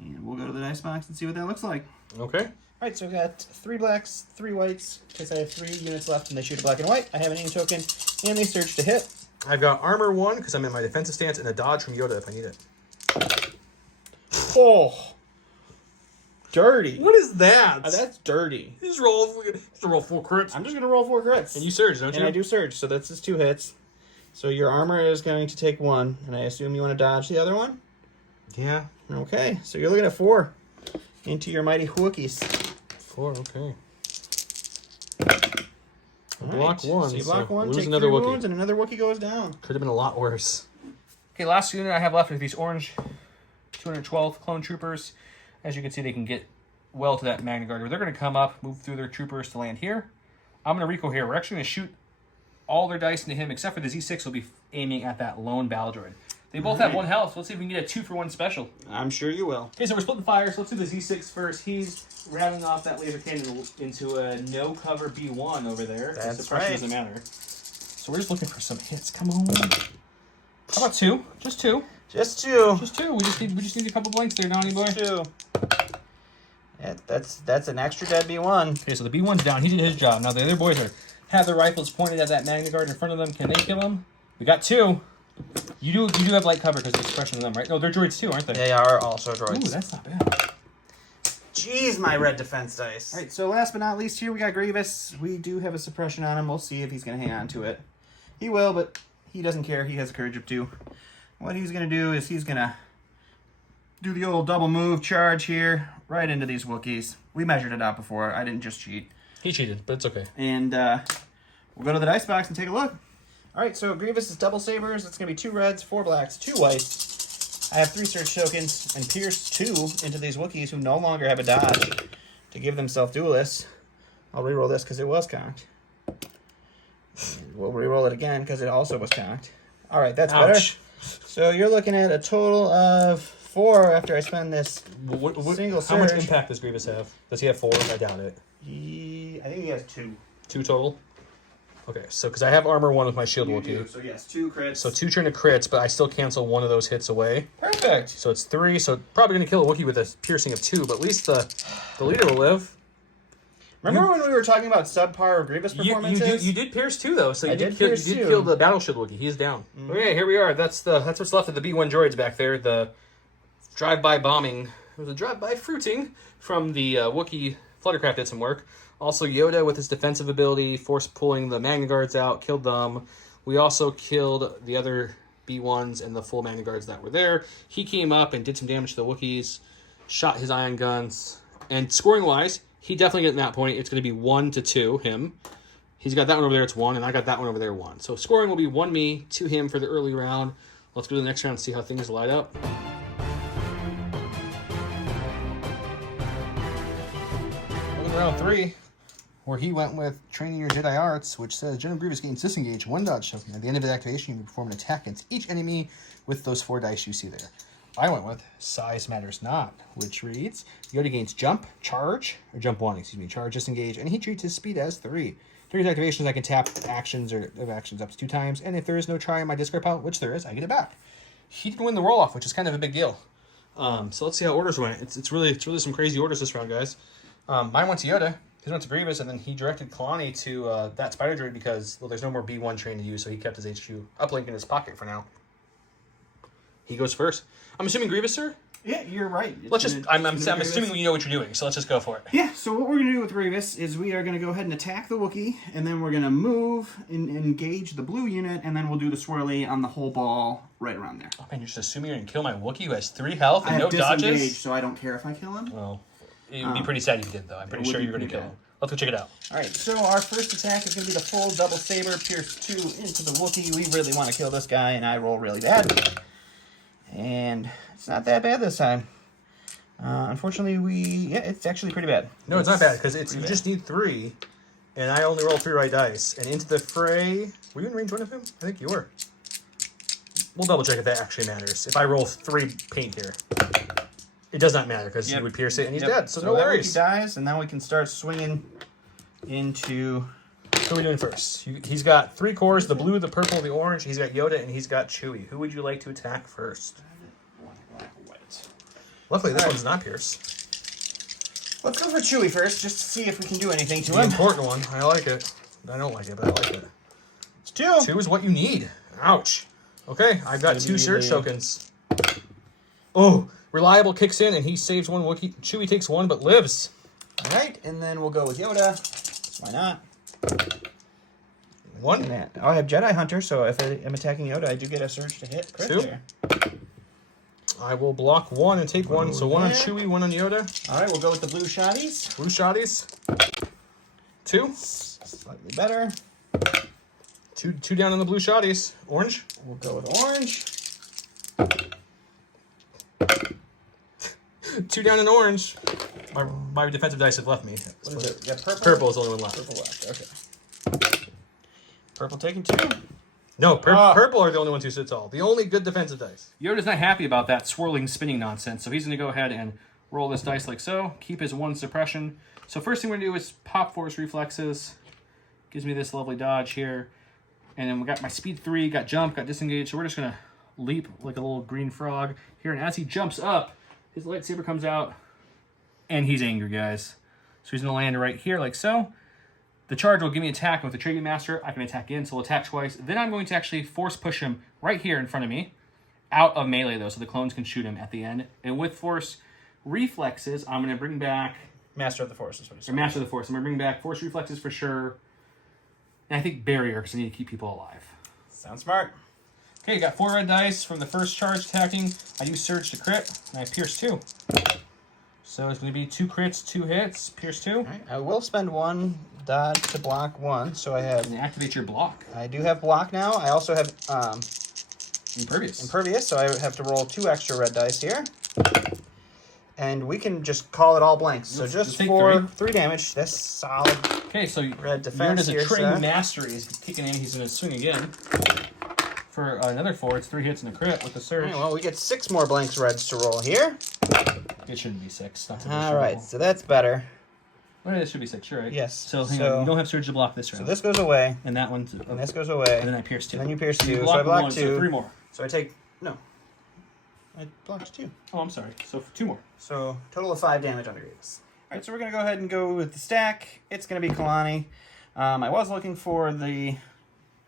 And we'll go to the dice box and see what that looks like. Okay. All right, so we got 3 blacks, 3 whites, because I have 3 units left and they shoot a black and white. I have an aim token, and they surge to hit. I've got armor 1 because I'm in my defensive stance, and a dodge from Yoda if I need it. Oh, dirty. What is that? That's dirty. Just roll 4 crits. I'm just going to roll 4 crits. And you surge, don't you? And I do surge, so that's just 2 hits. So your armor is going to take 1, and I assume you want to dodge the other one? Yeah. Okay, so you're looking at 4 into your mighty Wookiees. 4, okay. All Block right, 1. So you block 1, lose take another 3 Wookiee. wounds, and another Wookiee goes down. Could have been a lot worse. Okay, last unit I have left is these orange 212 clone troopers. As you can see, they can get well to that Magna Guard. They're going to come up, move through their troopers to land here. I'm going to Rico here. We're actually going to shoot all their dice into him, except for the Z6 will be aiming at that lone battle droid. They both have 1 health, so let's see if we can get a 2-for-1 special. I'm sure you will. Okay, so we're splitting fire, so let's do the Z6 first. He's rattling off that laser cannon into a no-cover B1 over there. That's the suppression right. doesn't matter. So we're just looking for some hits. Come on. How about 2? Just 2. Just 2. Just 2. We just need a couple blanks there, Donnie boy. 2. Yeah, that's an extra dead B1. Okay, so the B1's down. He did his job. Now the other boys have their rifles pointed at that Magna Guard in front of them. Can they kill him? We got 2. You do have light cover because there's suppression on them, right? No, they're droids too, aren't they? They are also droids. Ooh, that's not bad. Jeez, my red defense dice. All right, so last but not least here, we got Grievous. We do have a suppression on him. We'll see if he's going to hang on to it. He will, but he doesn't care. He has a courage of 2. What he's going to do is he's going to do the old double move charge here right into these Wookiees. We measured it out before. I didn't just cheat. He cheated, but it's okay. And we'll go to the dice box and take a look. All right, so Grievous is double sabers. It's going to be 2 reds, 4 blacks, 2 whites. I have 3 search tokens and pierce 2 into these Wookiees who no longer have a dodge to give themselves duelists. I'll reroll this because it was cocked. We'll reroll it again because it also was cocked. All right, that's better. So you're looking at a total of 4 after I spend this single surge. How much impact does Grievous have? Does he have 4? I doubt it. I think he has 2. 2 total? Okay, so because I have armor 1 with my shield You Wookiee. do, so yes, 2 crits. So 2 turn to crits, but I still cancel 1 of those hits away. Perfect. So it's 3, so probably going to kill a Wookiee with a piercing of 2, but at least the leader will live. Remember when we were talking about subpar Grievous performances? You did pierce 2, though, so you did pierce kill the battle shield Wookiee. He's down. Okay, here we are. That's what's left of the B1 droids back there. The drive-by bombing. It was a drive-by fruiting from the Wookiee. Fluttercraft did some work. Also, Yoda with his defensive ability, force pulling the Magna Guards out, killed them. We also killed the other B1s and the full Magna Guards that were there. He came up and did some damage to the Wookiees, shot his ion guns, and scoring-wise, he definitely getting that point. It's going to be 1-2, him. He's got that one over there, it's 1, and I got that one over there, 1. So scoring will be 1 me, 2 him for the early round. Let's go to the next round and see how things light up. Round 3, where he went with Training Your Jedi Arts, which says General Grievous gains disengage 1 dodge token. At the end of his activation, you can perform an attack against each enemy with those 4 dice you see there. I went with Size Matters Not, which reads Yoda gains jump, charge, or jump 1, charge, disengage, and he treats his speed as 3. During his activations, I can tap actions or actions up to 2 times, and if there is no try in my discard pile, which there is, I get it back. He didn't win the roll-off, which is kind of a big deal. So let's see how orders went. It's really some crazy orders this round, guys. Mine went to Yoda, his went to Grievous, and then he directed Kalani to that spider droid because, well, there's no more B1 train to use, so he kept his HQ uplink in his pocket for now. He goes first. I'm assuming Grievous, sir? Yeah, you're right. I'm assuming you know what you're doing, so let's just go for it. Yeah, so what we're going to do with Grievous is we are going to go ahead and attack the Wookiee, and then we're going to move and engage the blue unit, and then we'll do the swirly on the whole ball right around there. Oh, man, you're just assuming you're going to kill my Wookiee who has 3 health and I no have dodges? disengaged, so I don't care if I kill him. Well, it would be pretty sad if you did, though. I'm pretty sure you're going to kill him. Let's go check it out. All right, so our first attack is going to be the full double saber, pierce 2 into the Wookiee. We really want to kill this guy, and I roll really bad. And it's not that bad this time. Unfortunately, it's actually pretty bad. No, it's not bad, because you just need 3, and I only roll 3 right dice. And into the fray... Were you in range 1 of him? I think you were. We'll double check if that actually matters. If I roll 3 paint here. It does not matter, because he would pierce it, and he's dead, so no worries. He dies, and now we can start swinging into... Who are we doing first? He's got 3 cores, the blue, the purple, the orange. He's got Yoda, and he's got Chewie. Who would you like to attack first? Luckily, this one's not Pierce. Let's go for Chewie first, just to see if we can do anything to The him. important one. I like it. I don't like it, but I like it. It's 2. 2 is what you need. Ouch. Okay, I've got 2 surge tokens. Oh, Reliable kicks in, and he saves 1 Wookiee. Chewie takes 1, but lives. All right, and then we'll go with Yoda. Why not? 1. Oh, I have Jedi Hunter, so if I am attacking Yoda, I do get a surge to hit. Crit 2. there. I will block 1 and take 1. So 1 on Chewie, 1 on Yoda. All right, we'll go with the blue shotties. Blue shotties. 2. Slightly better. 2 down on the blue shotties. Orange. We'll go with orange. 2 down in orange. My defensive dice have left me. What is it? Yeah, purple. Purple is the only one left. Purple left. Okay. Purple taking 2. No, purple are the only ones who sit tall. The only good defensive dice. Yoda's not happy about that swirling, spinning nonsense, so he's going to go ahead and roll this dice like so. Keep his 1 suppression. So first thing we're going to do is pop force reflexes. Gives me this lovely dodge here. And then we got my speed 3, got jump, got disengage. So we're just going to leap like a little green frog here. And as he jumps up, his lightsaber comes out. And he's angry, guys. So he's going to land right here like so. The charge will give me attack. With the Trading Master, I can attack in, so we'll attack twice. Then I'm going to actually force push him right here in front of me. Out of melee, though, so the clones can shoot him at the end. And with force reflexes, I'm going to bring back... Master of the Force is what it's Or Master of the Force. I'm going to bring back force reflexes for sure. And I think barrier, because I need to keep people alive. Sounds smart. Okay, got 4 red dice from the first charge attacking. I use Surge to crit, and I pierce 2. So it's going to be 2 crits, 2 hits, pierce 2. All right. I will spend 1 dodge to block 1, so I have... And activate your block. I do have block now. I also have Impervious. so I have to roll 2 extra red dice here. And we can just call it all blanks. So just take for 3. 3 damage. That's solid. Okay, so Red defense Yoda's a here, trained sir. mastery. He's kicking in. He's going to swing again. For another 4, it's 3 hits and a crit with the Surge. All right, well, we get 6 more blanks reds to roll here. It shouldn't be 6. That's All right, so that's better. Well, it should be 6, you're right. Yes, So hang so- on, you don't have Surge to block this round. So this goes away, and that one, and this goes away. and then I pierce 2. And then you pierce 2, You so I block 1, 2. So 3 more. So I take... No. I blocked 2. Oh, I'm sorry. So 2 more. So total of 5 damage on the Grievous. All right, so we're going to go ahead and go with the stack. It's going to be Kalani. I was looking for the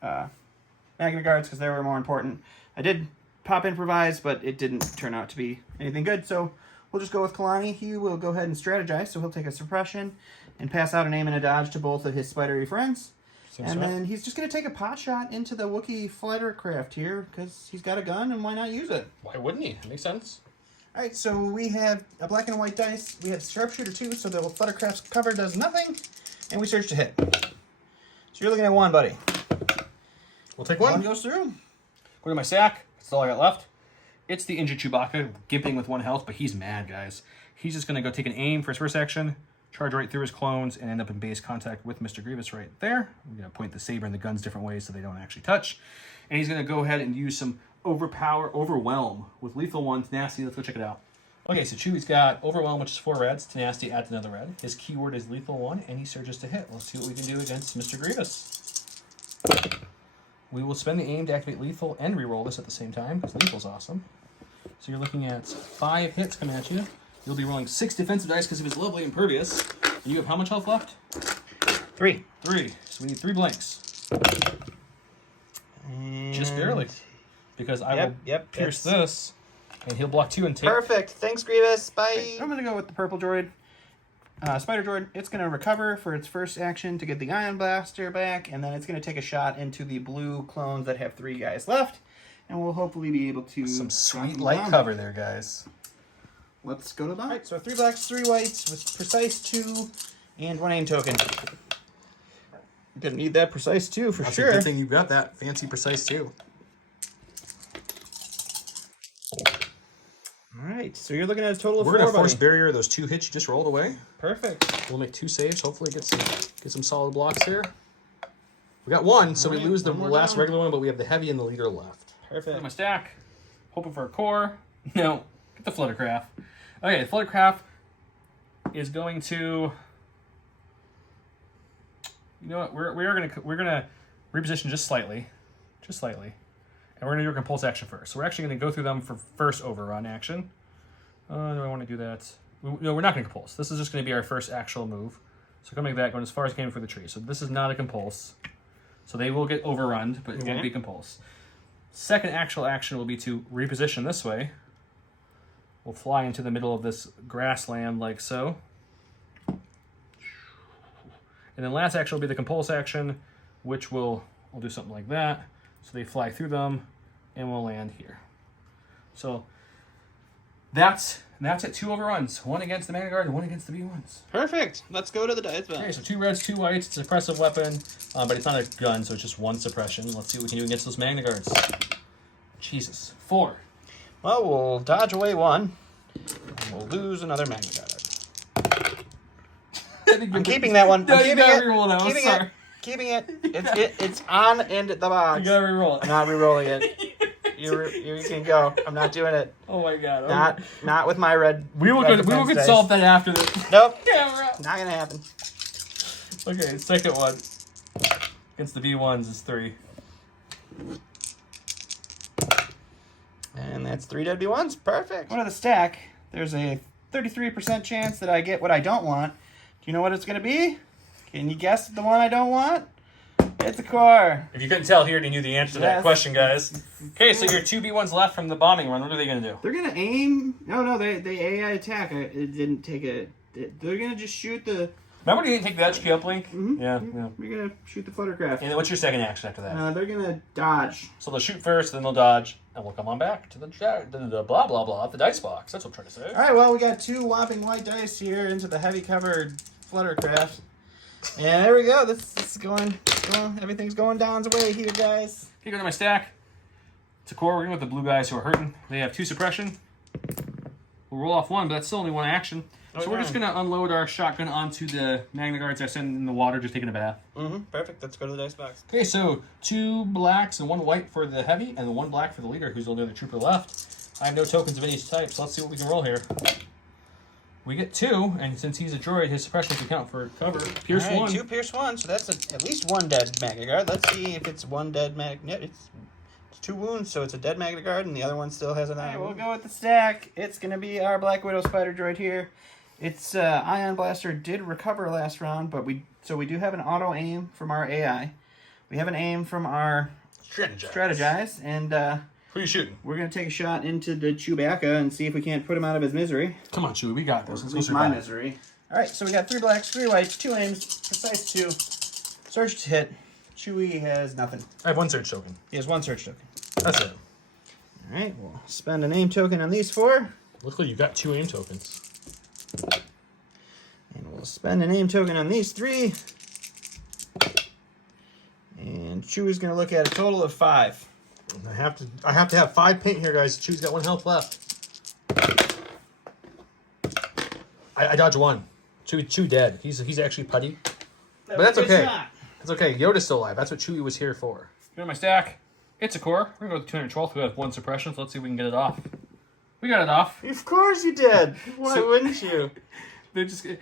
Magna Guards because they were more important. I did pop Improvise, but it didn't turn out to be anything good, so we'll just go with Kalani. He will go ahead and strategize, so he'll take a suppression and pass out an aim and a dodge to both of his spidery friends. And then he's just going to take a pot shot into the Wookiee fighter craft here because he's got a gun, and why not use it? Why wouldn't he? That makes sense. All right, so we have a black and a white dice. We have sharpshooter 2, so the Fluttercraft's cover does nothing, and we search to hit. So you're looking at 1, buddy. We'll take 1 1. goes through. Go to my sack. That's all I got left. It's the injured Chewbacca, gimping with 1 health, but he's mad, guys. He's just going to go take an aim for his first action, charge right through his clones, and end up in base contact with Mr. Grievous right there. I'm going to point the saber and the guns different ways so they don't actually touch. And he's going to go ahead and use some Overwhelm with Lethal 1, Tenacity. Let's go check it out. Okay, so Chewie's got Overwhelm, which is 4 reds. Tenacity adds another red. His keyword is Lethal 1, and he surges to hit. Let's see what we can do against Mr. Grievous. We will spend the aim to activate Lethal and reroll this at the same time, because Lethal's awesome. So you're looking at 5 hits coming at you. You'll be rolling 6 defensive dice because of his lovely Impervious. And you have how much health left? 3. 3. So we need 3 blanks. And... Just barely. Because I will pierce this, and he'll block 2 and take... Perfect. Thanks, Grievous. Bye. I'm going to go with the purple droid. Spider droid, it's going to recover for its first action to get the Ion Blaster back, and then it's going to take a shot into the blue clones that have 3 guys left, and we'll hopefully be able to... Some knock sweet them light down. cover there, guys. Let's go to the... All right, so 3 blacks, 3 whites with precise 2 and 1 aim token. Gonna need that precise 2 for That's sure. a good thing you got that fancy precise too. All right, so you're looking at a total of We're 4, gonna force buddy. barrier those 2 hits you just rolled away. Perfect. We'll make 2 saves. Hopefully get some solid blocks here. We got 1, so we Alright, lose the one more last down. regular one, but we have the heavy and the leader left. Perfect. My stack. Hoping for a core. No. Get the Fluttercraft. Okay, the Fluttercraft is going to... You know what? We're gonna reposition just slightly, and we're gonna do a compulse action first. So we're actually gonna go through them for first overrun action. Do I want to do that? No, we're not gonna compulse. This is just gonna be our first actual move. So coming back, going as far as came for the tree. So this is not a compulse. So they will get overrun, but it won't be compulse. Second actual action will be to reposition this way. We'll fly into the middle of this grassland like so. And then last action will be the compulse action, which we'll do something like that. So they fly through them, and we'll land here. So that's it. 2 overruns. 1 against the Magna Guard and 1 against the B1s. Perfect. Let's go to the dice Okay, so 2 reds, 2 whites. It's a suppressive weapon, but it's not a gun, so it's just 1 suppression. Let's see what we can do against those Magna Guards. Jesus. 4. Well, we'll dodge away 1. And we'll lose another Magna Guard. I'm keeping that one. I'm keeping it. Keeping it. It's on in the box. You gotta reroll it. I'm not rerolling it. You can go. I'm not doing it. Oh my god. Not with my red. We will consult that after this. Nope. Yeah, we're out. Not gonna happen. Okay, second one. Against the V1s is 3. And that's 3 dead V1s. Perfect. One of the stack. There's a 33% chance that I get what I don't want. Do you know what it's gonna be? Can you guess the one I don't want? It's a core. If you couldn't tell, he already knew the answer to that question, guys. Okay, so your 2 V1s left from the bombing run. What are they going to do? They're going to aim. No, they AI attack. It didn't take a. They're going to just shoot the. Remember when you didn't take the HQ uplink? Mm-hmm. Yeah. We're going to shoot the fluttercraft. And then what's your second action after that? They're going to dodge. So they'll shoot first, then they'll dodge, and we'll come on back to the blah, blah, blah, the dice box. That's what I'm trying to say. All right, well, we got 2 whopping white dice here into the heavy covered fluttercraft. And there we go. This is going. Everything's going Don's way here, guys. Okay, go to my stack. It's a core. We're going with the blue guys who are hurting. They have 2 suppression. We'll roll off 1, but that's still only 1 action. So we're just going to unload our shotgun onto the Magna Guards I sent in the water, just taking a bath. Perfect. Let's go to the dice box. Okay, so 2 blacks and 1 white for the heavy, and 1 black for the leader, who's the only other trooper left. I have no tokens of any type, so let's see what we can roll here. We get 2, and since he's a droid, his suppression can count for cover. Pierce 1. 2 Pierce 1, so that's at least 1 dead Magna Guard. Let's see if it's 1 dead Magna. It's 2 wounds, so it's a dead Magna Guard, and the other one still has an eye. We'll go with the stack. It's going to be our Black Widow Spider Droid here. Its Ion Blaster did recover last round, but we do have an auto aim from our AI. We have an aim from our Strategize, and Who are you shooting? we're going to take a shot into the Chewbacca and see if we can't put him out of his misery. Come on, Chewie, we got this. At least my misery. All right, so we got 3 blacks, 3 whites, 2 aims, precise 2. Surge to hit. Chewie has nothing. I have 1 search token. He has 1 surge token. That's it. All right, we'll spend an aim token on these 4. Luckily, you got 2 aim tokens. And we'll spend an aim token on these 3. And Chewie's going to look at a total of 5. I have to have 5 paint here, guys. Chewie's got 1 health left. I dodge 1. Chewie dead. He's actually putty. But that's okay. That's okay. Yoda's still alive. That's what Chewie was here for. Go to my stack. It's a core. We're going to go with 212th, who has 1 suppression, so let's see if we can get it off. We got it off. Of course you did. Why wouldn't you? They're just going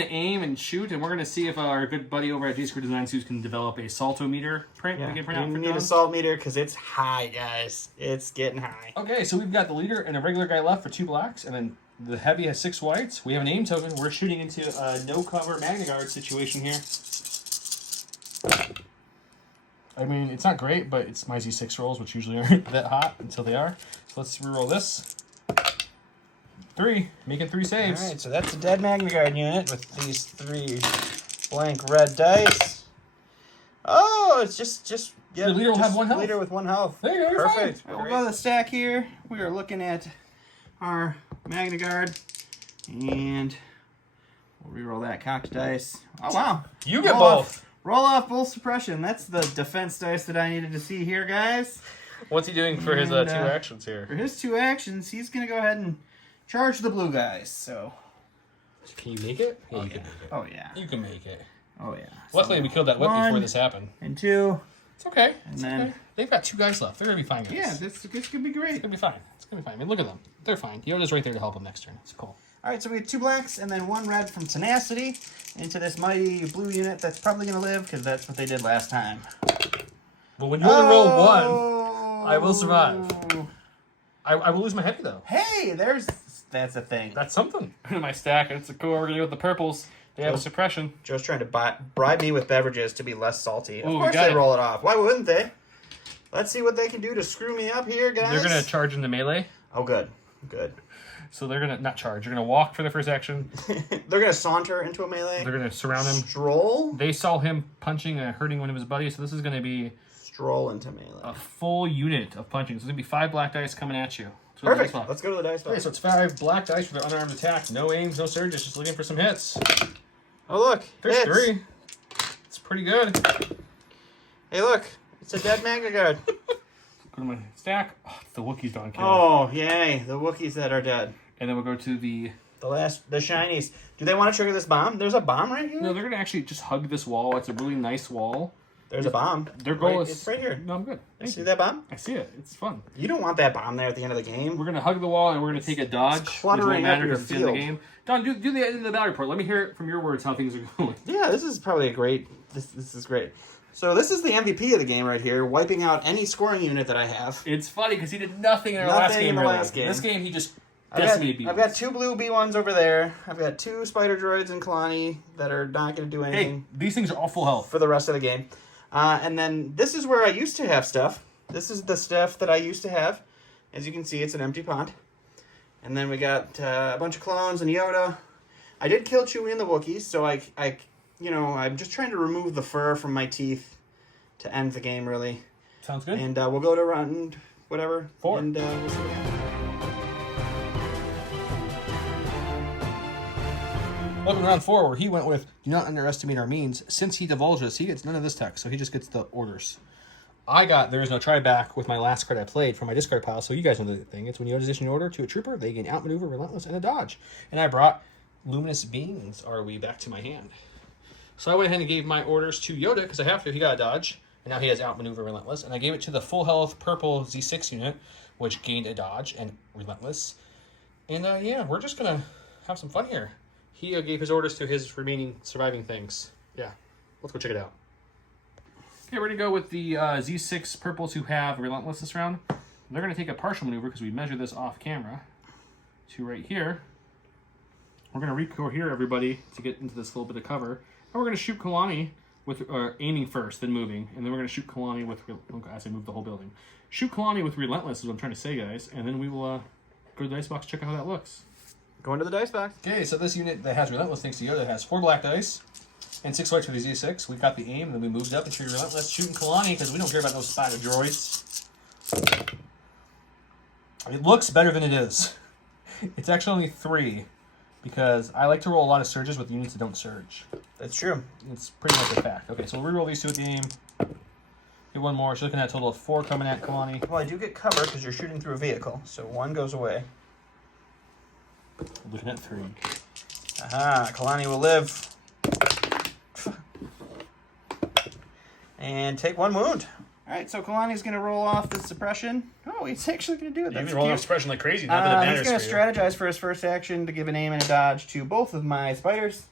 to aim and shoot, and we're going to see if our good buddy over at G-Square Design Suits can develop a saltometer print. We can print out You for need John. a salt meter because it's high, guys. It's getting high. Okay, so we've got the leader and a regular guy left for 2 blacks, and then the heavy has 6 whites. We have an aim token. We're shooting into a no-cover Magna Guard situation here. I mean, it's not great, but it's my Z6 rolls, which usually aren't that hot until they are. So let's reroll this. 3, making 3 saves. All right, so that's a dead Magna Guard unit with these 3 blank red dice. Oh, it's just yeah. The leader will have 1 health. Leader with 1 health. There you go. You're Perfect. fine. We'll go to the stack here. We are looking at our Magna Guard, and we'll reroll that cocked dice. Oh wow! You get both. Roll off full suppression. That's the defense dice that I needed to see here, guys. What's he doing for his 2 actions here? For his 2 actions, he's gonna go ahead and charge the blue guys. So. Can you make it? Yeah, Oh, you yeah. can make it. Oh yeah. You can make it. Oh yeah. Luckily, we killed that whip 1 before this happened. and 2. It's okay. And It's then- okay. They've got 2 guys left. They're gonna be fine, guys. Yeah, this could be great. It's gonna be fine. It's gonna be fine. I mean, look at them. They're fine. Yoda's right there to help them next turn. It's cool. All right, so we had 2 blacks and then 1 red from Tenacity into this mighty blue unit that's probably going to live because that's what they did last time. Well, when you only roll 1, I will survive. I will lose my heavy, though. Hey, that's a thing. That's something. In my stack, it's a cool. We're gonna go with the purples. They have a suppression. Joe's trying to bribe me with beverages to be less salty. Of Ooh, course got they it. roll it off. Why wouldn't they? Let's see what they can do to screw me up here, guys. They're gonna charge into melee. Oh, good. Good. So they're gonna not charge. They're gonna walk for the first action. They're going to saunter into a melee. They're gonna surround him. Stroll. They saw him punching and hurting one of his buddies. So this is gonna be Stroll into melee. a full unit of punching. So it's gonna be 5 black dice coming at you. So Perfect. Let's go to the dice box. Okay, so it's 5 black dice for their unarmed attack. No aims, no surges, just looking for some hits. Oh, look. There's hits. 3. It's pretty good. Hey, look. It's a dead Magna Guard. Go to my stack. Oh, the Wookiees don't kill. Oh, yay. The Wookiees that are dead. And then we'll go to the The shinies. Do they want to trigger this bomb? There's a bomb right here? No, they're going to actually just hug this wall. It's a really nice wall. There's a bomb. Their goal is... It's right here. No, I'm good. Thank See you. that bomb? I see it. It's fun. You don't want that bomb there at the end of the game. We're going to hug the wall, and we're going to take a dodge. It's cluttering up your because it's the end of the field. game. Don, do the end of the battle report. Let me hear it from your words how things are going. Yeah, this is probably a great... This is great. So this is the MVP of the game right here, wiping out any scoring unit that I have. It's funny because he did nothing in our Nothing last game. in the really. last game. This game, he just decimated I've got 2 blue B1s over there. I've got 2 spider droids and Kalani that are not going to do anything Hey, these things are all full health. for the rest of the game. And then this is where I used to have stuff. This is the stuff that I used to have. As you can see, it's an empty pond. And then we got a bunch of clones and Yoda. I did kill Chewie and the Wookiees, so I'm just trying to remove the fur from my teeth to end the game, really. Sounds good. And we'll go to round whatever. 4. And we'll see what happens. Welcome to round 4, where he went with, do not underestimate our means. Since he divulges, he gets none of this text, so he just gets the orders. I got there is no try back with my last card I played from my discard pile, so you guys know the thing. It's when Yoda's issuing an order to a trooper, they gain outmaneuver, relentless, and a dodge. And I brought luminous beings, are we back to my hand. So I went ahead and gave my orders to Yoda, because I have to, he got a dodge, and now he has outmaneuver, relentless, and I gave it to the full health purple Z6 unit, which gained a dodge and relentless. And yeah, we're just going to have some fun here. He gave his orders to his remaining surviving things. Yeah, let's go check it out. Okay, we're going to go with the Z6 purples who have relentless this round. They're going to take a partial maneuver because we measure this off camera to right here. We're going to recohere everybody to get into this little bit of cover. And we're going to shoot Kalani with aiming first, then moving. And then we're going to shoot Kalani with, as I move the whole building. Shoot Kalani with relentless is what I'm trying to say, guys. And then we will go to the dice box, check out how that looks. Going to the dice box. Okay, so this unit that has relentless thanks to Yoda has 4 black dice and 6 whites for the Z6. We got the aim, and then we moved up and treated relentless, shooting Kalani because we don't care about those spider droids. It looks better than it is. It's actually only 3 because I like to roll a lot of surges with units that don't surge. That's true. It's pretty much a fact. Okay, so we'll reroll these 2 at the aim. Get 1 more. So looking at a total of 4 coming at Kalani. Well, I do get cover because you're shooting through a vehicle, so 1 goes away. Looking at 3. Aha, Kalani will live. And take 1 wound. Alright, so Kalani's going to roll off the suppression. Oh, he's actually going to do it. You've That's been rolling cute. suppression like crazy. Not that it He's matters going to for you. strategize for his first action to give an aim and a dodge to both of my spiders.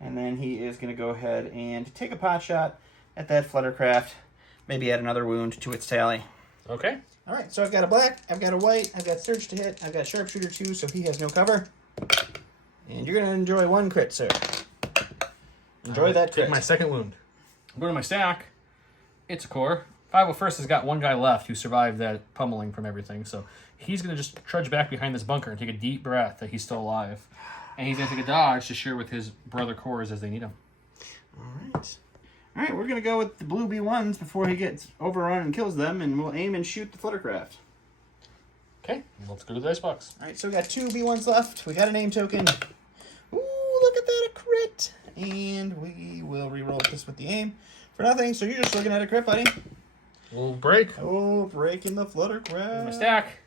And then he is going to go ahead and take a pot shot at that fluttercraft. Maybe add another wound to its tally. Okay. Alright, so I've got a black, I've got a white, I've got surge to hit, I've got sharpshooter 2, so he has no cover. And you're going to enjoy 1 crit, sir. Enjoy that crit. Take my second wound. I'm going to my stack. It's a core. 501st has got 1 guy left who survived that pummeling from everything, so he's going to just trudge back behind this bunker and take a deep breath that he's still alive. And he's going to take a dodge to share with his brother cores as they need him. Alright. Alright, we're going to go with the blue B1s before he gets overrun and kills them, and we'll aim and shoot the fluttercraft. Okay, let's go to the dice box. Alright, so we got 2 B1s left. We got a name token. Ooh, look at that, a crit. And we will re-roll this with the aim for nothing, so you're just looking at a crit, buddy. We'll break. Oh, breaking the fluttercraft. My stack.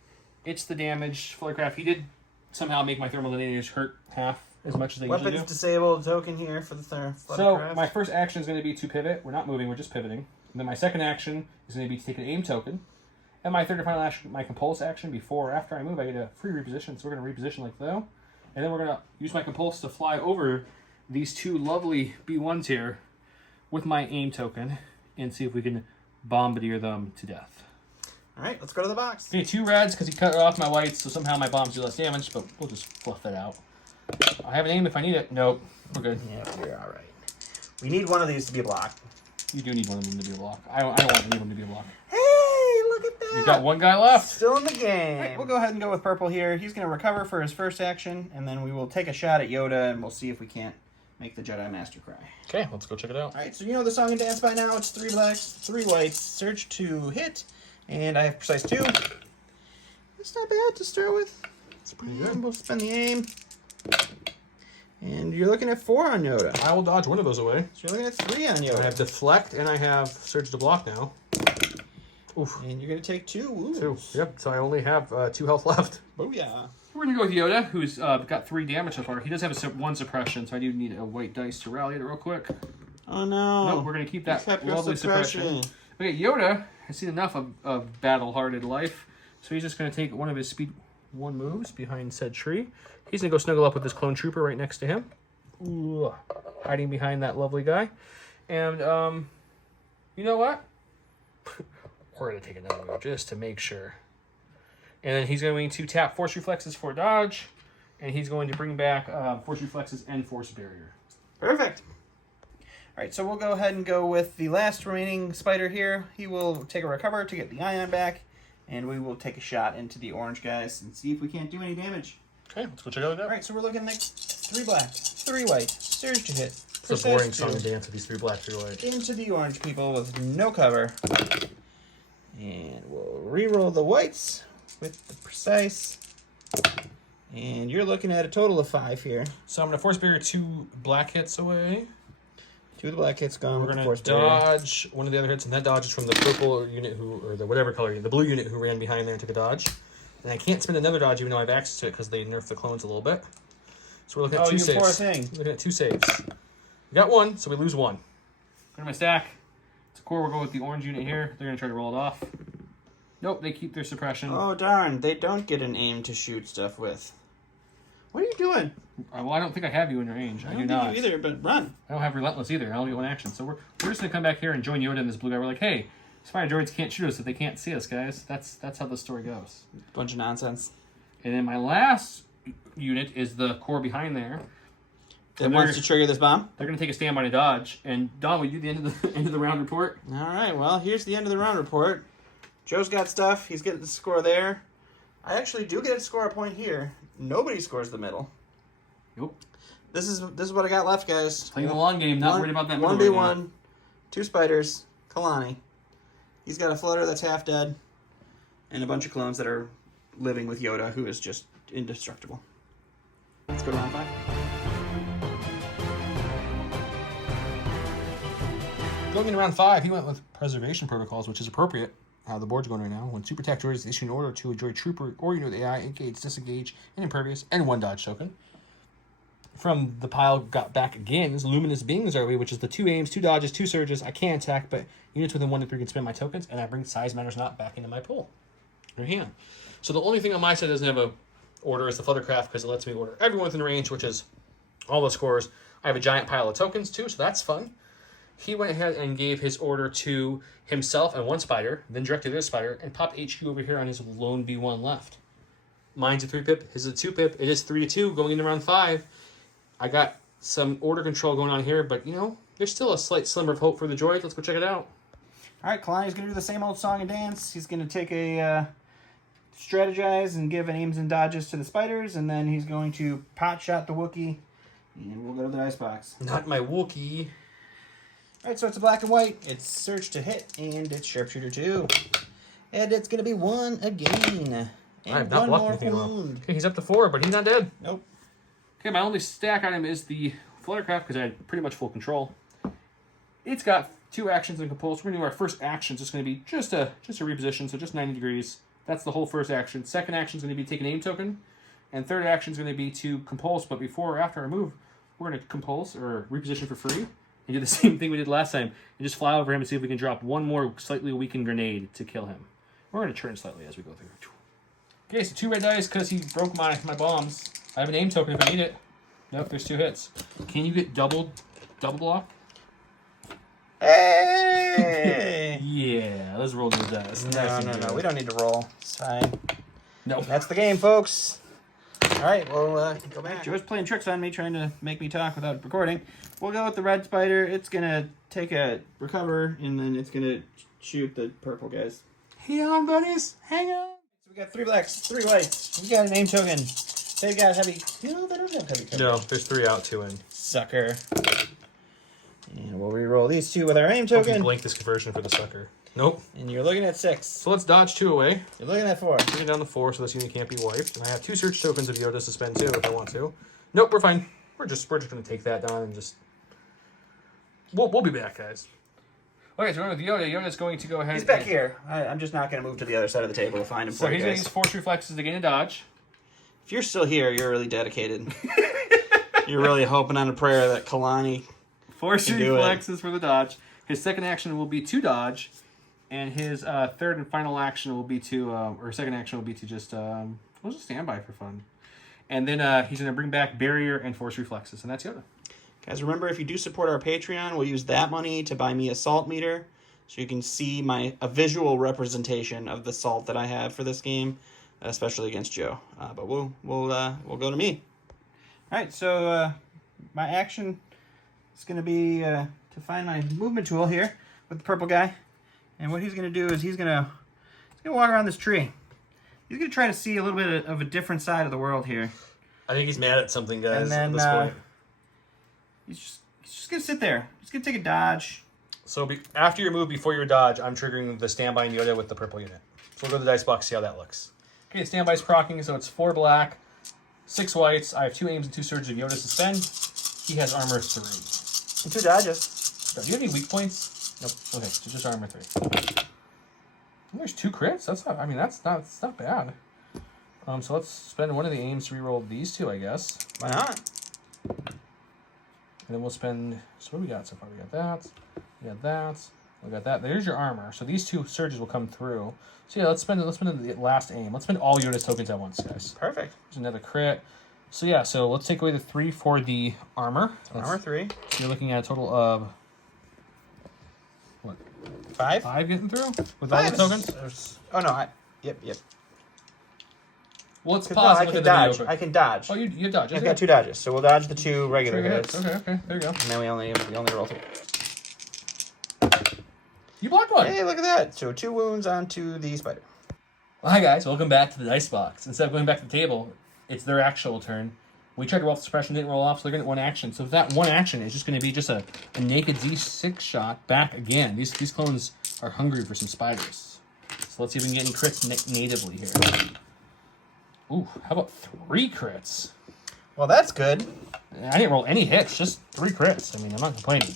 It's the damage. Fluttercraft. He did somehow make my thermal detonators hurt half as much as they usually Weapons do. disabled token here for the fluttercraft. So my first action is going to be to pivot. We're not moving. We're just pivoting. And then my second action is going to be to take an aim token. And my third and final action, my compulse action, before or after I move, I get a free reposition. So we're going to reposition like so. And then we're going to use my compulse to fly over these 2 lovely B1s here with my aim token and see if we can bombardier them to death. Alright, let's go to the box. Okay, 2 reds because he cut off my whites, so somehow my bombs do less damage, but we'll just fluff that out. I have an aim if I need it. Nope, we're good. Yeah, we're alright. We need one of these to be a block. You do need one of them to be a block. I don't want any of them to be a block. Hey, look at that. You've got 1 guy left. Still in the game. Right, we'll go ahead and go with purple here. He's going to recover for his first action, and then we will take a shot at Yoda, and we'll see if we can't make the Jedi Master cry. Okay, let's go check it out. All right, so you know the song and dance by now. It's 3 blacks, 3 whites, search to hit, and I have precise 2. That's not bad to start with. It's pretty good. We'll spend the aim. And you're looking at 4 on Yoda. I will dodge one of those away. So you're looking at 3 on I Yoda. have deflect and I have surge to block now. Oof. And you're going to take 2 wounds. 2. Yep, so I only have 2 health left. Booyah. we're going to go with Yoda, who's got 3 damage so far. He does have a 1 suppression, so I do need a white dice to rally it real quick. Oh, no. Nope, we're going to keep that Kept your lovely suppression. Okay, Yoda has seen enough of battle-hearted life, so he's just going to take one of his speed 1 moves behind said tree. He's going to go snuggle up with this clone trooper right next to him. Ooh, hiding behind that lovely guy. And, you know what? We're going to take another move just to make sure. And then he's going to tap Force Reflexes for dodge, and he's going to bring back Force Reflexes and Force Barrier. Perfect. All right, so we'll go ahead and go with the last remaining spider here. He will take a recover to get the ion back, and we will take a shot into the orange guys and see if we can't do any damage. Okay, let's go check it out. All right, so we're looking like 3 black, 3 white, surge to hit. It's a boring song and dance with these 3 black, 3 white. Into the orange people with no cover. And we'll re-roll the whites with the precise. And you're looking at a total of 5 here. So I'm going to Force Barrier 2 black hits away. 2 of the black hits gone. We're going to dodge one of the other hits, and that dodge is from the purple unit or the whatever color, the blue unit who ran behind there and took a dodge. And I can't spend another dodge even though I have access to it because they nerfed the clones a little bit. So we're looking at 2 saves. Poor thing. We're looking at 2 saves. We got 1, so we lose 1. Go to my stack. It's a core. We'll go with the orange unit here. They're going to try to roll it off. Nope, they keep their suppression. Oh, darn. They don't get an aim to shoot stuff with. What are you doing? Well, I don't think I have you in range. I do don't not. think you either, but run. I don't have Relentless either. I only get 1 action. So we're just going to come back here and join Yoda and this blue guy. We're like, hey, Spider Droids can't shoot us if they can't see us, guys. That's how the story goes. Bunch of nonsense. And then my last unit is the core behind there. That wants to trigger this bomb? They're going to take a standby to dodge. And Don, will you do the end of the round report? All right, well, here's the end of the round report. Joe's got stuff. He's getting the score there. I actually do get to score a point here. Nobody scores the middle. Nope. This is what I got left, guys. Playing the long game, not worried about that middle 1v1, right now. 2 spiders, Kalani. He's got a flutter that's half dead, and a bunch of clones that are living with Yoda, who is just indestructible. Let's go to round 5. Going into round 5, he went with Preservation Protocols, which is appropriate. How the board's going right now. When Super Attack Droid is issued an order to a droid trooper or unit with AI, engage, disengage, and impervious, and 1 dodge token. From the pile got back again is Luminous Beings RV, which is the 2 aims, 2 dodges, 2 surges. I can't attack, but units within 1 to 3 can spend my tokens, and I bring Size Matters Not back into my pool. Your hand. So the only thing on my side that doesn't have a order is the Fluttercraft, because it lets me order everyone within range, which is all the scores. I have a giant pile of tokens too, so that's fun. He went ahead and gave his order to himself and 1 spider, then directed this spider, and popped HQ over here on his lone B1 left. Mine's a 3-pip, his is a 2-pip. It is 3-2 going into round 5. I got some order control going on here, but, you know, there's still a slight slimmer of hope for the droid. Let's go check it out. All right, Kalani's going to do the same old song and dance. He's going to take a strategize and give an aims and dodges to the spiders, and then he's going to pot shot the Wookiee, and we'll go to the dice box. Not my Wookiee. All right, so it's a black and white. It's Surge to hit, and it's Sharpshooter 2. And it's going to be 1 again. And I have not 1 blocked more anything well. wound. Okay, he's up to 4, but he's not dead. Nope. Okay, my only stack item is the Fluttercraft, because I had pretty much full control. It's got 2 actions and compulse. We're going to do our first action. It's going to be just a reposition, so just 90 degrees. That's the whole first action. Second action is going to be take an aim token. And third action is going to be to compulse, but before or after I move, we're going to compulse or reposition for free. And do the same thing we did last time. And just fly over him and see if we can drop 1 more slightly weakened grenade to kill him. We're going to turn slightly as we go through. Okay, so 2 red dice because he broke my bombs. I have an aim token if I need it. Nope, there's 2 hits. Can you get double block? Hey! Yeah, let's roll those dice. No. We don't need to roll. It's fine. No. That's the game, folks. All right, we'll go back. back. Joe's playing tricks on me, trying to make me talk without recording. We'll go with the red spider. It's going to take a recover, and then it's going to shoot the purple guys. Hang on, buddies. Hang on. So we got 3 blacks, 3 whites. We got a name token. They got heavy. No, they don't have heavy cover. No, there's 3 out, 2 in. Sucker. And we'll re-roll these 2 with our aim Hope you token. blank this conversion for the sucker. Nope. And you're looking at 6. So let's dodge 2 away. You're looking at 4. Bring it down to 4 so this unit can't be wiped. And I have 2 search tokens of Yoda to spend too if I want to. Nope, we're fine. We're just gonna take that down and just we'll be back, guys. Okay, so we're with Yoda. Yoda's going to go ahead. He's back here. I'm just not going to move to the other side of the table to find him. So for you he's going to guys. use Force Reflexes to gain a dodge. If If you're still here, you're really dedicated. You're really hoping on a prayer that Kalani Force can do reflexes for the dodge. His second action will be to dodge, and his third and final action will be to, or second action will be to just, we'll just stand by for fun. And then he's going to bring back barrier and force reflexes, and that's Yoda. Guys, remember, if you do support our Patreon, we'll use that money to buy me a salt meter, so you can see a visual representation of the salt that I have for this game, especially against Joe. But we'll go to me. All right, so my action is going to be to find my movement tool here with the purple guy, and what he's going to do is he's going to walk around this tree. He's going to try to see a little bit of a different side of the world here. I think he's mad at something, guys. And then at this point. he's just going to sit there. He's going to take a dodge. So after your move, before your dodge, I'm triggering the standby and Yoda with the purple unit. So we'll go to the dice box, see how that looks. Okay, standby's proccing, so it's 4 black, 6 whites. I have 2 aims and 2 surges of Yoda suspend. He has armor 3. And 2 dodges. Do you have any weak points? Nope. Okay, so just armor 3. There's 2 crits. That's not. I mean, that's not bad. So let's spend one of the aims to reroll these 2, I guess. Why not? And then we'll spend. So what do we got so far? We got that. We got that. We got that. There's your armor. So these 2 surges will come through. So yeah, let's spend the last aim. Let's spend all Yoda's tokens at once, guys. Perfect. There's another crit. So yeah, so let's take away the 3 for the armor. Armor 3. So you're looking at a total of what? 5? 5 getting through with all the tokens. Oh no! Yep. Well, it's No, pause. I and look can at the video dodge. quick. I can dodge. Oh, you dodge. I've got 2 dodges, so we'll dodge the 2 regular hits. Okay, there you go. And then we only roll 3. You blocked one. Hey, look at that! So 2 wounds onto the spider. Well, hi guys, welcome back to the dice box. Instead of going back to the table, it's their actual turn. We tried to roll off the suppression, didn't roll off, so they're going to get 1 action. So that 1 action is just going to be just a naked D6 shot back again. These clones are hungry for some spiders. So let's see if we can get any crits natively here. Ooh, how about 3 crits? Well, that's good. I didn't roll any hits, just 3 crits. I mean, I'm not complaining.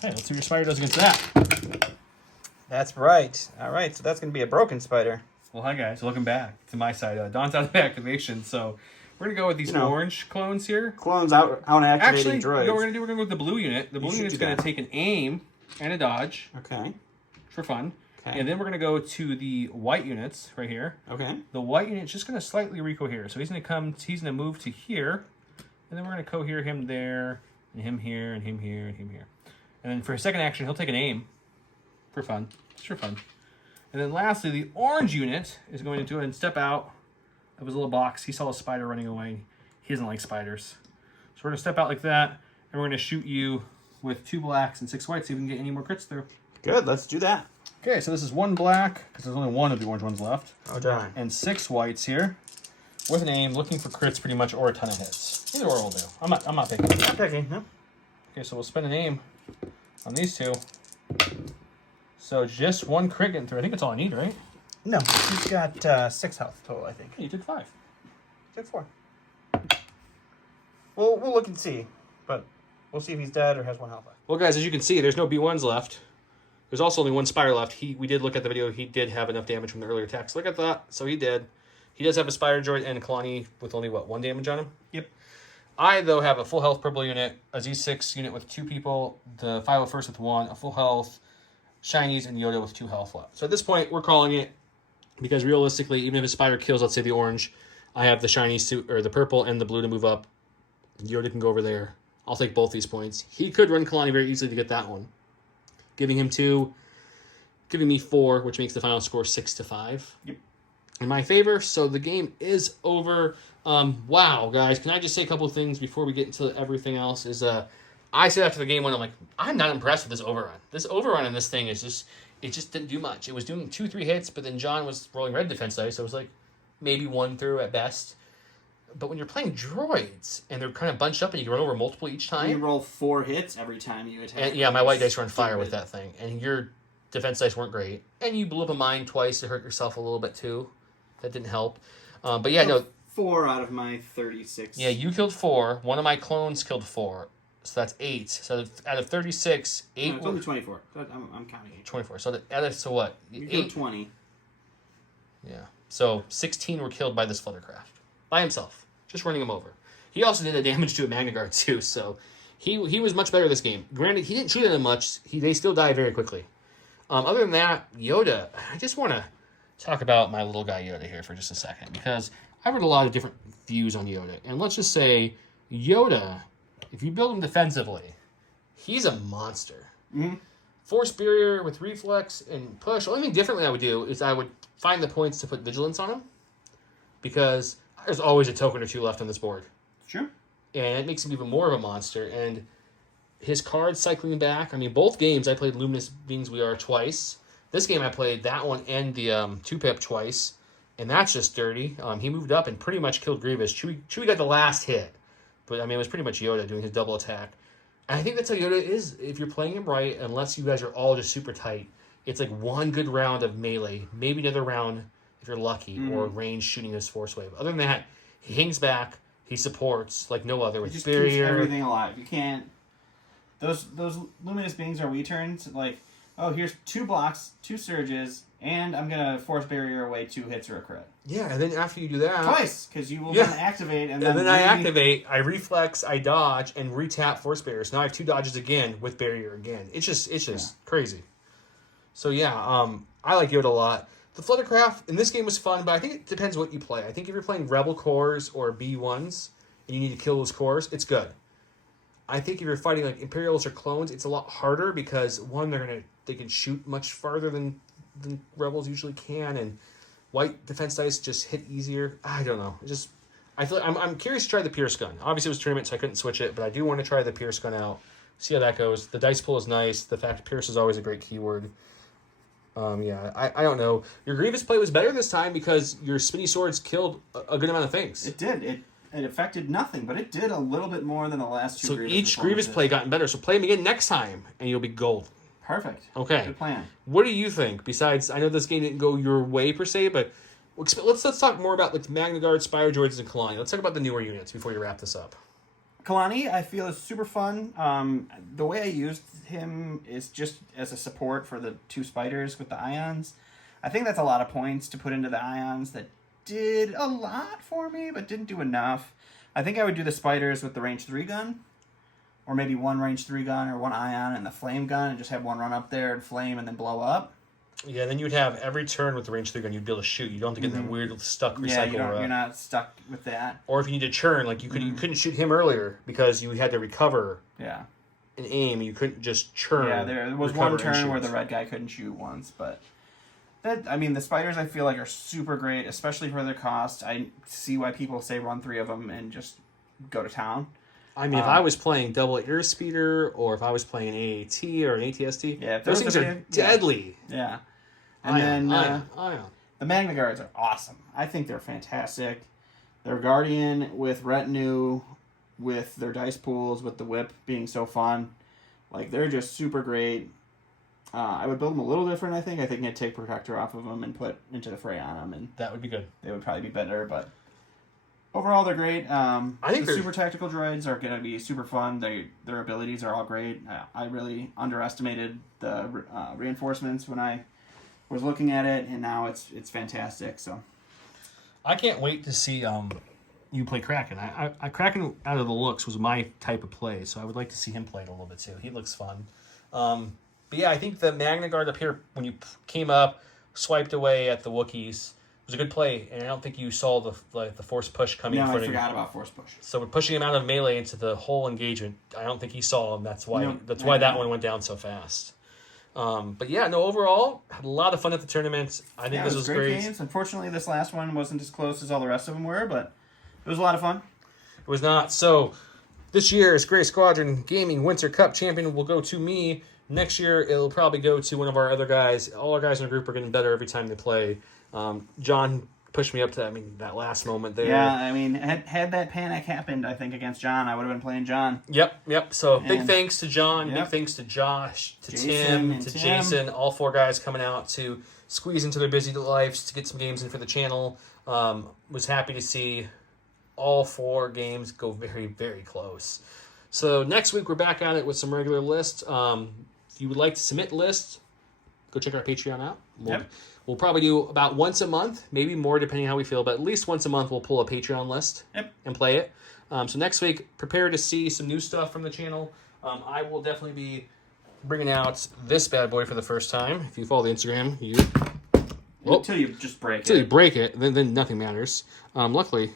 Hey, let's see what your spider does against that. That's right. All right, so that's going to be a broken spider. Well, hi guys, welcome back to my side. Dawn's out of activation, so we're gonna go with these orange clones here. Clones out activating Actually, droids. you know what we're gonna do? We're gonna go with the blue unit. The blue unit's gonna take an aim and a dodge. Okay. For fun. Okay. And then we're gonna go to the white units right here. Okay. The white unit's just gonna slightly recohere. So he's gonna move to here, and then we're gonna cohere him there, and him here, and him here, and him here. And then for his second action, he'll take an aim. For fun. Just for fun. And then lastly, the orange unit is going to go ahead and step out of his little box. He saw a spider running away. He doesn't like spiders. So we're going to step out like that, and we're going to shoot you with 2 blacks and 6 whites, see if we can get any more crits through. Good, let's do that. Okay, so this is 1 black, because there's only 1 of the orange ones left. Oh, darn. And 6 whites here, with an aim, looking for crits pretty much, or a ton of hits. Either or will do. I'm not picking. I'm picking, no? Okay, so we'll spend an aim on these 2. So just 1 crit getting through. I think that's all I need, right? No, he's got 6 health total, I think. Hey, you took 5. Took 4. We'll look and see, but we'll see if he's dead or has 1 health left. Well, guys, as you can see, there's no B1s left. There's also only 1 spider left. We did look at the video. He did have enough damage from the earlier attacks. Look at that. So he did. He does have a spider droid and a Kalani with only, 1 damage on him? Yep. I, though, have a full health purple unit, a Z6 unit with 2 people, the 501st with 1, a full health, Shinies, and Yoda with 2 health left. So at this point, we're calling it, because realistically, even if a spider kills, let's say the orange, I have the shiny suit, or the purple and the blue to move up. Yoda can go over there. I'll take both these points. He could run Kalani very easily to get that one. Giving him 2, giving me 4, which makes the final score 6-5. Yep. In my favor, so the game is over. Wow, guys, can I just say a couple of things before we get into everything else? I said after the game when I'm like, I'm not impressed with this overrun. This overrun in this thing is just, it just didn't do much. It was doing 2-3 hits, but then John was rolling red defense dice, so it was like maybe 1 through at best. But when you're playing droids and they're kind of bunched up and you can run over multiple each time. You roll 4 hits every time you attack. And yeah, my white dice were on fire with that thing. And your defense dice weren't great. And you blew up a mine twice to hurt yourself a little bit too. That didn't help. But yeah, no. 4 out of my 36. Yeah, you killed 4. One of my clones killed 4. So that's 8. So out of 36, 8 No, it's only 24. I'm counting 8. 24. So so what? You 8. killed 20. Yeah. So 16 were killed by this fluttercraft. by himself, just running him over. He also did a damage to a Magna Guard too, so he was much better this game. Granted, he didn't shoot at him much. They still die very quickly. Other than that, Yoda, I just want to talk about my little guy Yoda here for just a second, because I've heard a lot of different views on Yoda. And let's just say, Yoda, if you build him defensively, he's a monster. Mm-hmm. Force barrier with reflex and push. The only thing differently I would do is I would find the points to put vigilance on him, because there's always a token or two left on this board. Sure. And it makes him even more of a monster. And his cards cycling back. I mean, both games I played Luminous Beings We Are twice. This game I played that one and the 2-pip twice. And that's just dirty. He moved up and pretty much killed Grievous. Chewie got the last hit. But, I mean, it was pretty much Yoda doing his double attack. And I think that's how Yoda is if you're playing him right, unless you guys are all just super tight. It's like one good round of melee, maybe another round if you're lucky, or range shooting his force wave. Other than that, he hangs back, he supports like no other with It just barrier. keeps everything alive. You can't. Those luminous beings are returns. Like, oh, here's 2 blocks, 2 surges, and I'm gonna force barrier away 2 hits or a crit. Yeah, and then after you do that, Twice, because you will then activate, and then I activate, I reflex, I dodge, and retap force barrier. So now I have 2 dodges again with barrier again. It's just crazy. So yeah, I like Yoda a lot. The Fluttercraft in this game was fun, but I think it depends what you play. I think if you're playing Rebel cores or B1s and you need to kill those cores, it's good. I think if you're fighting like Imperials or clones, it's a lot harder because one, they can shoot much farther than Rebels usually can, and white defense dice just hit easier. I don't know. I feel I'm curious to try the Pierce gun. Obviously, it was tournament, so I couldn't switch it, but I do want to try the Pierce gun out. See how that goes. The dice pool is nice. The fact Pierce is always a great keyword. I don't know. Your Grievous play was better this time because your spinny swords killed a good amount of things. It did. It affected nothing, but it did a little bit more than the last 2 So Grievous each Grievous play gotten better. So play them again next time, and you'll be gold. Perfect. Okay. Good plan. What do you think? Besides, I know this game didn't go your way per se, but let's talk more about like Magna Guard, Spire Droids, and Kalani. Let's talk about the newer units before you wrap this up. Kalani, I feel, is super fun. The way I used him is just as a support for the 2 spiders with the ions. I think that's a lot of points to put into the ions that did a lot for me, but didn't do enough. I think I would do the spiders with the range 3 gun, or maybe 1 range 3 gun or 1 ion and the flame gun, and just have 1 run up there and flame and then blow up. Yeah, then you'd have every turn with the range 3 gun, you'd be able to shoot. You don't have to get in that weird stuck recycle. Yeah, you're not stuck with that. Or if you need to churn, like you couldn't shoot him earlier because you had to recover. Yeah. And aim. You couldn't just churn. Yeah, there was one turn where the red guy couldn't shoot once, but the spiders I feel like are super great, especially for their cost. I see why people say run 3 of them and just go to town. I mean, if I was playing double airspeeder, or if I was playing an AAT or an ATST, those things are deadly. Yeah. And Ion. the Magna Guards are awesome. I think they're fantastic. They're Guardian with Retinue, with their dice pools, with the whip being so fun. Like, they're just super great. I would build them a little different, I think. I think I'd take Protector off of them and put Into the Fray on them. And that would be good. They would probably be better, but overall, they're great. I think the super tactical droids are going to be super fun. Their abilities are all great. I really underestimated the reinforcements when I was looking at it, and now it's fantastic. So I can't wait to see you play Kraken. I Kraken out of the looks was my type of play, so I would like to see him play it a little bit too. He looks fun. But yeah, I think the Magna Guard up here, when you came up, swiped away at the Wookiees, was a good play, and I don't think you saw the force push coming in front of you. I forgot about force push. So we're pushing him out of melee into the whole engagement. I don't think he saw him. That's why that one went down so fast. But yeah, no, overall, had a lot of fun at the tournament. I think this was great. Games. Unfortunately, this last one wasn't as close as all the rest of them were, but it was a lot of fun. It was not. So this year's Grey Squadron Gaming Winter Cup champion will go to me. Next year, it'll probably go to one of our other guys. All our guys in the group are getting better every time they play. John pushed me up to that last moment there. Yeah, I mean, had that panic happened, I think, against John, I would have been playing John. Yep. So big thanks to John, big thanks to Josh, to Tim, to Jason, all 4 guys coming out to squeeze into their busy lives to get some games in for the channel. Was happy to see all 4 games go very, very close. So next week we're back at it with some regular lists. If you would like to submit lists, go check our Patreon out. Yep. We'll probably do about once a month, maybe more depending on how we feel, but at least once a month we'll pull a Patreon list and play it. So next week, prepare to see some new stuff from the channel. I will definitely be bringing out this bad boy for the first time. If you follow the Instagram, Until you just break until you it. break it, then nothing matters. Luckily,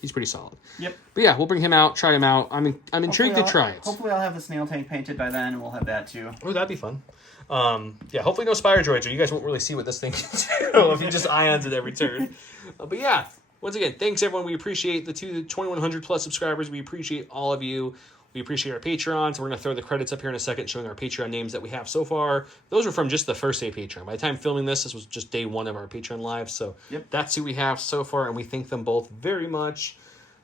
he's pretty solid. Yep. But yeah, we'll bring him out, try him out. I'm intrigued to try it. Hopefully I'll have the snail tank painted by then, and we'll have that too. Oh, that'd be fun. Yeah, hopefully no Spire Droids, or you guys won't really see what this thing can do if he just ions it every turn. But yeah, once again, thanks everyone. We appreciate the 2,100 plus subscribers. We appreciate all of you. We appreciate our Patrons. We're going to throw the credits up here in a second showing our Patreon names that we have so far. Those were from just the first day Patreon. By the time filming this was just day one of our Patreon live. So that's who we have so far, and we thank them both very much.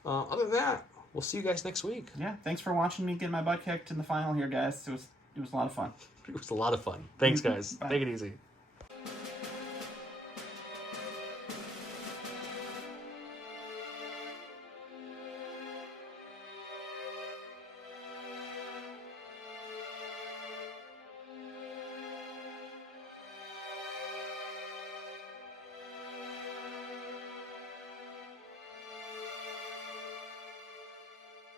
Other than that, we'll see you guys next week. Yeah, thanks for watching me get my butt kicked in the final here, guys. It was a lot of fun. It was a lot of fun. Thanks, guys. Bye. Take it easy.